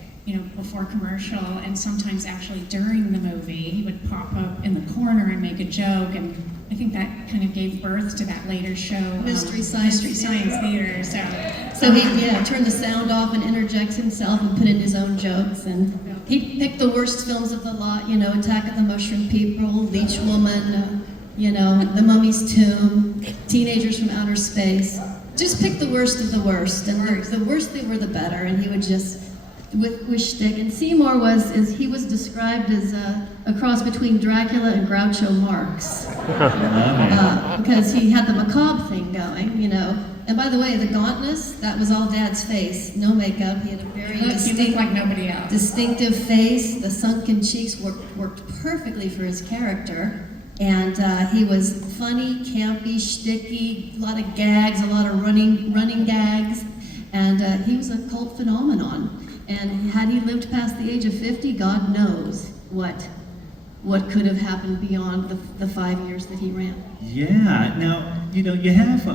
before commercial, and sometimes actually during the movie, he would pop up in the corner and make a joke, and I think that kind of gave birth to that later show, Mystery Science Theater. So he turned the sound off and interjects himself and put in his own jokes, and he picked the worst films of the lot, Attack of the Mushroom People, Leech Woman, The Mummy's Tomb, Teenagers from Outer Space. Just pick the worst of the worst, and the worst they were the better, and he would just with shtick. And Seymour was described as a cross between Dracula and Groucho Marx, because he had the macabre thing going, And by the way, the gauntness, that was all Dad's face, no makeup. He had a very he looked like nobody else. Distinctive face. The sunken cheeks worked perfectly for his character. And he was funny, campy, shticky, a lot of gags, a lot of running gags, and he was a cult phenomenon. And had he lived past the age of 50, God knows what could have happened beyond the 5 years that he ran. Yeah. Now, you have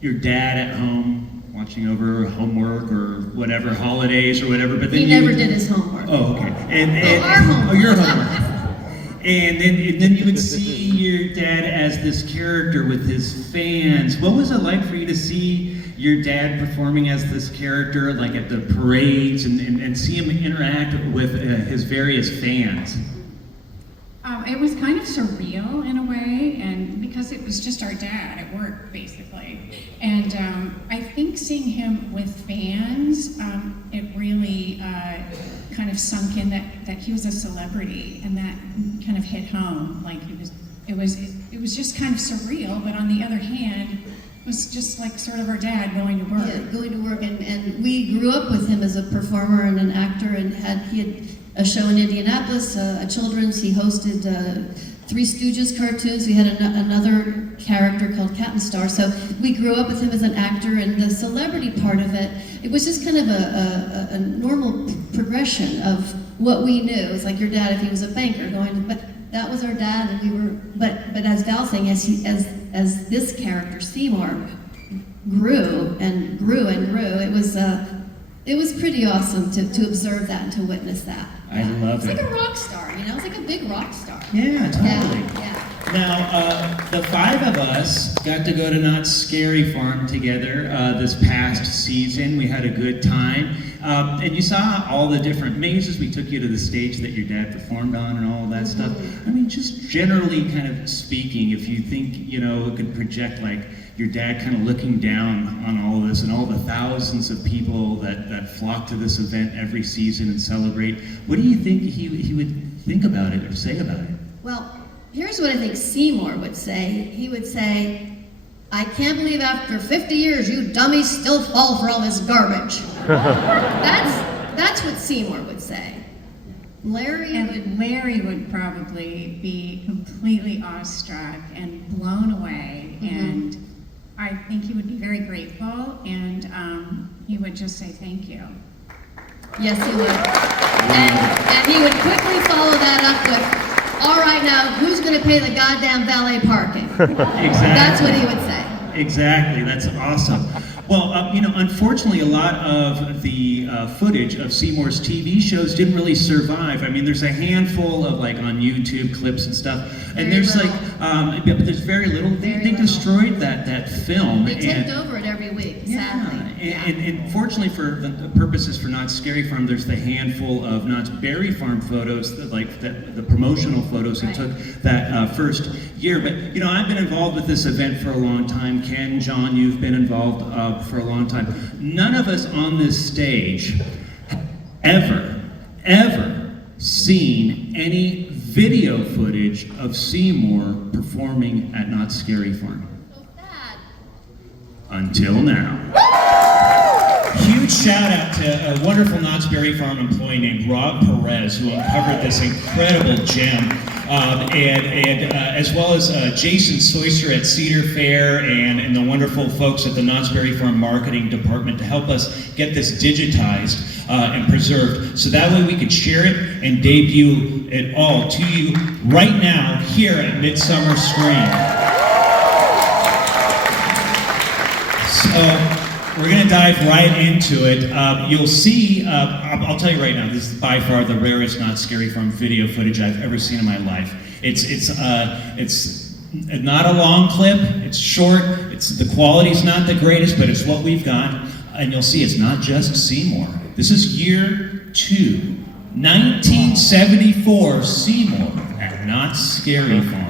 your dad at home watching over homework or whatever, holidays or whatever, but then he never did his homework. Oh, okay. Our homework. Oh, your homework. And then you would see your dad as this character with his fans. What was it like for you to see your dad performing as this character, like at the parades, and see him interact with his various fans? It was kind of surreal in a way, and because it was just our dad at work, basically. And I think seeing him with fans, it really kind of sunk in that he was a celebrity, and that kind of hit home. Like it was just kind of surreal, but on the other hand, it was just like sort of our dad going to work. Yeah, going to work, and we grew up with him as a performer and an actor, and he had a show in Indianapolis, a children's. He hosted Three Stooges cartoons. We had another character called Captain Star. So we grew up with him as an actor, and the celebrity part of it, it was just kind of a normal progression of what we knew. It's like your dad if he was a banker but that was our dad, and we were, but as Val's saying, as this character, Seymour, grew and grew and grew, it was pretty awesome to observe that and to witness that. I love it. It's like a rock star, you know? It's like a big rock star. Yeah, totally. Yeah. Now, the five of us got to go to Knott's Scary Farm together this past season. We had a good time. And you saw all the different mazes. We took you to the stage that your dad performed on and all of that stuff. I mean, just generally kind of speaking, if you think, it could project like your dad kind of looking down on all of this and all the thousands of people that flock to this event every season and celebrate, what do you think he would think about it or say about it? Well, here's what I think Seymour would say. He would say, I can't believe after 50 years you dummies still fall for all this garbage. That's what Seymour would say. Larry would probably be completely awestruck and blown away, and I think he would be very grateful, and he would just say thank you. Yes, he would. And he would quickly follow that up with, all right, now, who's going to pay the goddamn valet parking? Exactly. That's what he would say. Exactly. That's awesome. Well, unfortunately, a lot of the footage of Seymour's TV shows didn't really survive. I mean, there's a handful of on YouTube clips and stuff, and there's but there's very little. They destroyed that film. They taped over it every week, sadly. And fortunately for the purposes for Knott's Scary Farm, there's the handful of Knott's Berry Farm photos, the promotional photos he took that first year. But I've been involved with this event for a long time. Ken, John, you've been involved for a long time. None of us on this stage have ever seen any video footage of Seymour performing at Knott's Scary Farm. Until now. Huge shout out to a wonderful Knott's Berry Farm employee named Rob Perez, who uncovered this incredible gem. As well as Jason Soyster at Cedar Fair and the wonderful folks at the Knott's Berry Farm marketing department to help us get this digitized and preserved, so that way we could share it and debut it all to you right now here at Midsummer Screen. So we're going to dive right into it. You'll see, I'll tell you right now, this is by far the rarest Knott's Scary Farm video footage I've ever seen in my life. It's not a long clip, it's short, the quality's not the greatest, but it's what we've got. And you'll see it's not just Seymour. This is year 2, 1974 Seymour at Knott's Scary Farm.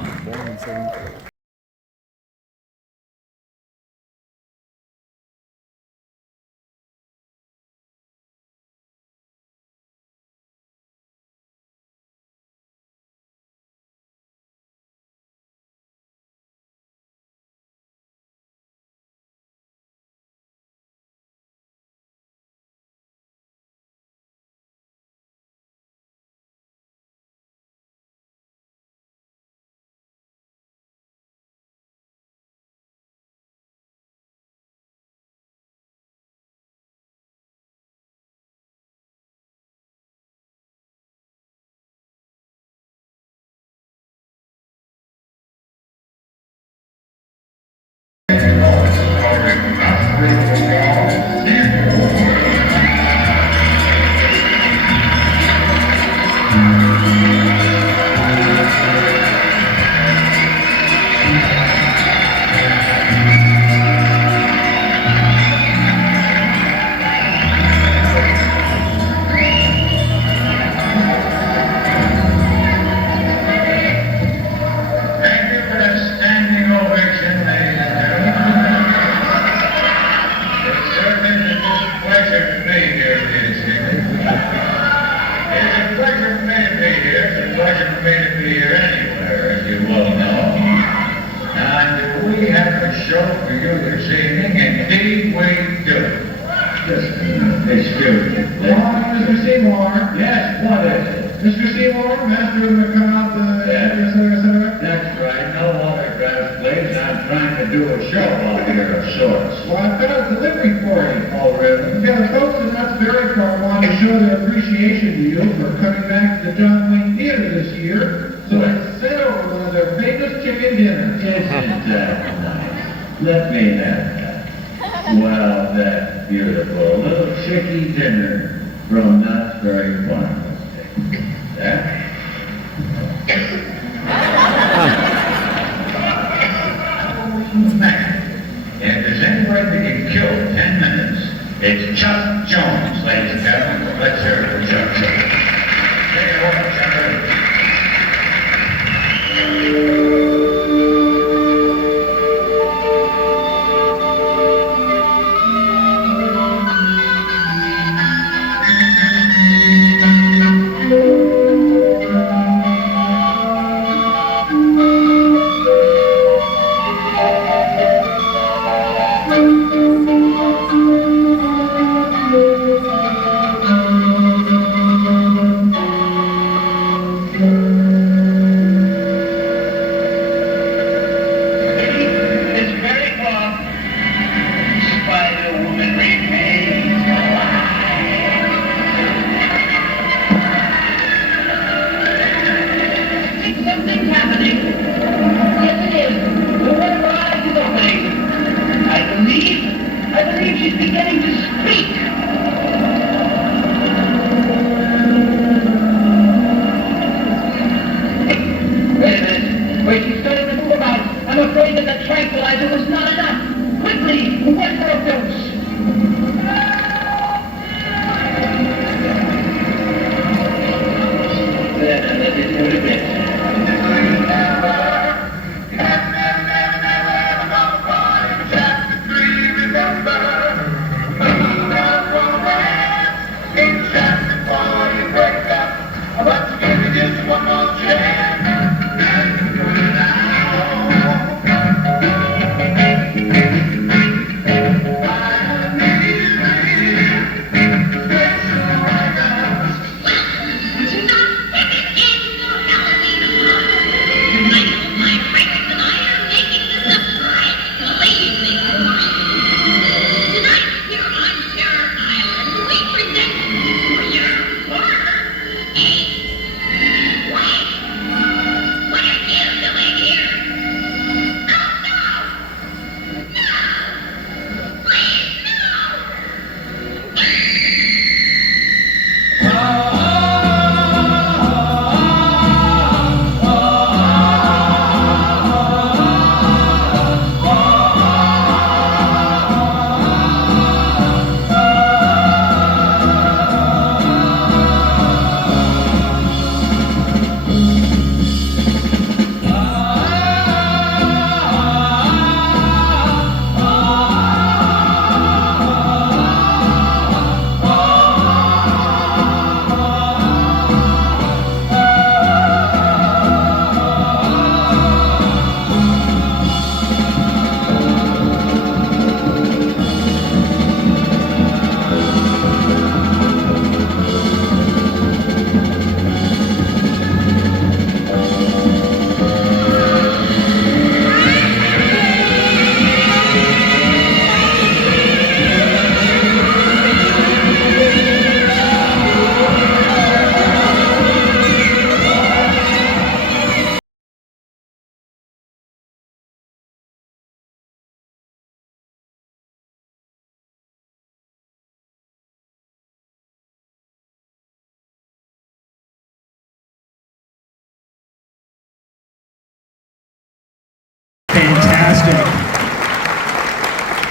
have a show for you this evening, indeed we do. Excuse me. Mr. Seymour. Yes, what is it? Mr. Seymour, master of the macabre, etc. That's right. No autographs, please. I'm trying to do a show out here of sorts. Well, I've got a delivery for you. Oh, really? Yeah, the folks in Knott's Berry Farm want to show their appreciation to you for coming back to the John Wayne Theater this year. So they sent over one of their famous chicken dinners. Isn't that nice? Let me have that. Well, that's beautiful. A little chicky dinner from Knott's Berry Farm. That? Man, if there's anybody that can kill 10 minutes, it's Chuck Jones, ladies and gentlemen. Let's hear it for Chuck Jones. Take it over, Chuck.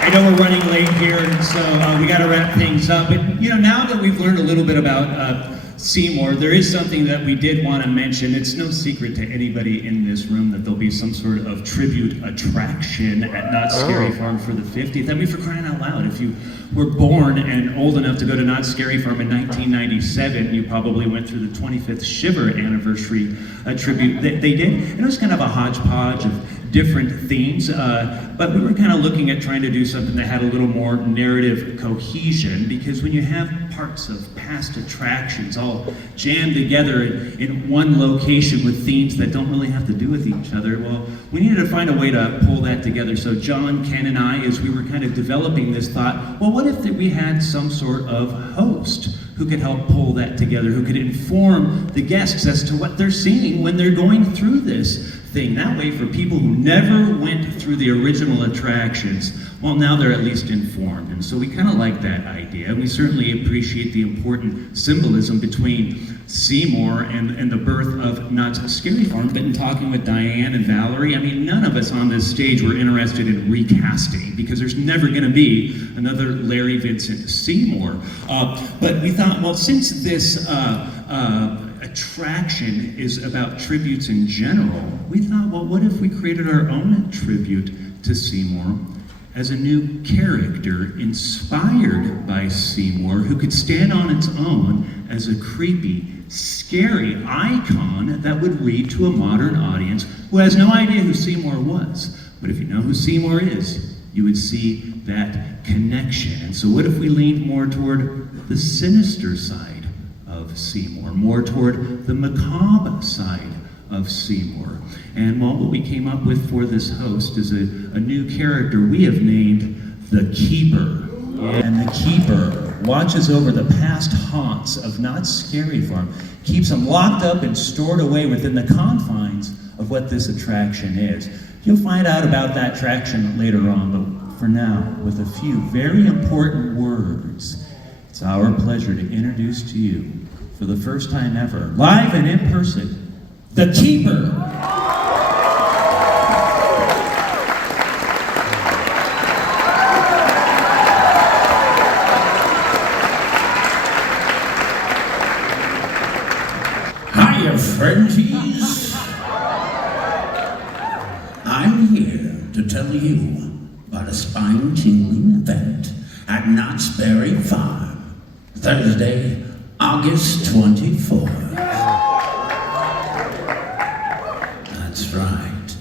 I know we're running late here, so we got to wrap things up. But you know, now that we've learned a little bit about Seymour, there is something that we did want to mention. It's no secret to anybody in this room that there'll be some sort of tribute attraction at Knott's Scary Farm for the 50th. I mean, for crying out loud, if you were born and old enough to go to Knott's Scary Farm in 1997, you probably went through the 25th Shiver anniversary tribute that they did. And it was kind of a hodgepodge of different themes, but we were kind of looking at trying to do something that had a little more narrative cohesion, because when you have parts of past attractions all jammed together in one location with themes that don't really have to do with each other, well, we needed to find a way to pull that together. So John, Ken, and I, as we were kind of developing this, thought, well, what if we had some sort of host who could help pull that together, who could inform the guests as to what they're seeing when they're going through this thing. That way, for people who never went through the original attractions, well, now they're at least informed. And so we kind of like that idea. We certainly appreciate the important symbolism between Seymour and the birth of Knott's Scary Farm. But in talking with Diane and Valerie, I mean, none of us on this stage were interested in recasting, because there's never going to be another Larry Vincent Seymour. But we thought, well, since this attraction is about tributes in general, we thought, well, what if we created our own tribute to Seymour as a new character inspired by Seymour, who could stand on its own as a creepy, scary icon that would read to a modern audience who has no idea who Seymour was. But if you know who Seymour is, you would see that connection. And so what if we leaned more toward the sinister side of Seymour, more toward the macabre side of Seymour? And well, what we came up with for this host is a new character we have named the Keeper. And the Keeper watches over the past haunts of Knott's Scary Farm, keeps them locked up and stored away within the confines of what this attraction is. You'll find out about that attraction later on, but for now, with a few very important words, it's our pleasure to introduce to you, for the first time ever, live and in person, the Keeper. Hiya, Frenchies. I'm here to tell you about a spine-tingling event at Knott's Berry Farm, Thursday, August 24th. That's right.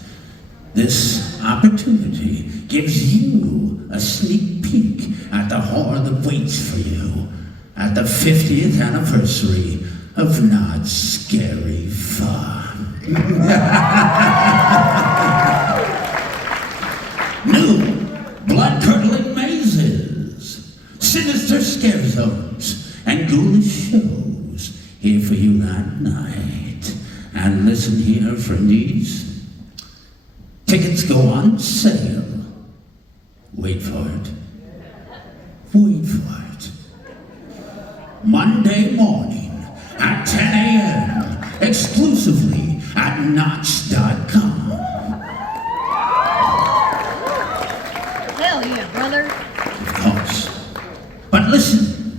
This opportunity gives you a sneak peek at the horror that waits for you at the 50th anniversary of Knott's Scary Farm. New blood-curdling mazes, sinister scare zones, and ghoulish shows here for you that night. And listen here, friendies. Tickets go on sale. Wait for it. Wait for it. Monday morning at 10 a.m. exclusively at Notch.com. Hell yeah, brother. Of course. But listen,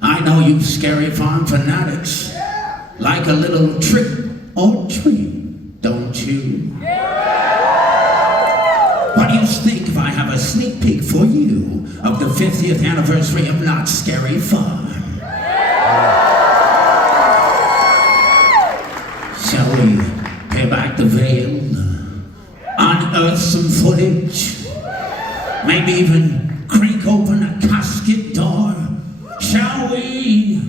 I know you Scary Farm fanatics like a little trick or treat, don't you? What do you think if I have a sneak peek for you of the 50th anniversary of Knott's Scary Farm? Shall we pay back the veil, unearth some footage, maybe even creak open a casket door? Shall we?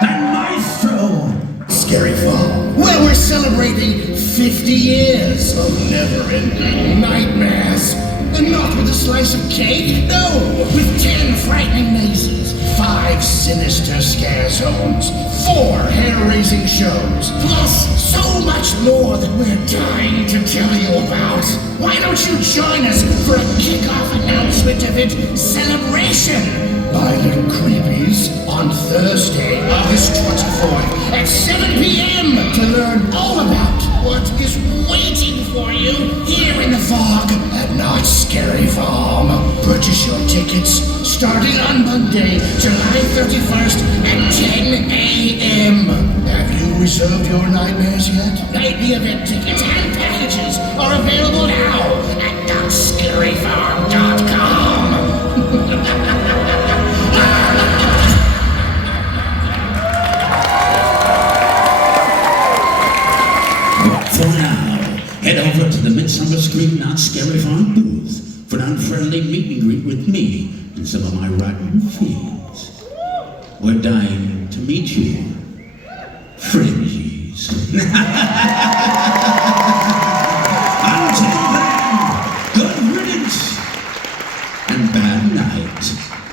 Then Maestro! Scary Farm, where we're celebrating 50 years of never-ending nightmares. And not with a slice of cake, no, with 10 frightening mazes, 5 sinister scare zones, 4 hair-raising shows, plus so much more that we're dying to tell you about. Why don't you join us for a kickoff announcement event celebration by Little Creepies on Thursday, August 24th at 7 p.m. to learn all about what is waiting for you here in the fog at Knott's Scary Farm. Purchase your tickets starting on Monday, July 31st at 10 a.m. Have you reserved your nightmares yet? Nightly event tickets and packages are available now at NotScaryFarm.com. For now, head over to the Midsummer Street Not Scary Farm booth for an unfriendly meet and greet with me and some of my rotten fiends. We're dying to meet you, Fringies. Until then, good riddance and bad night.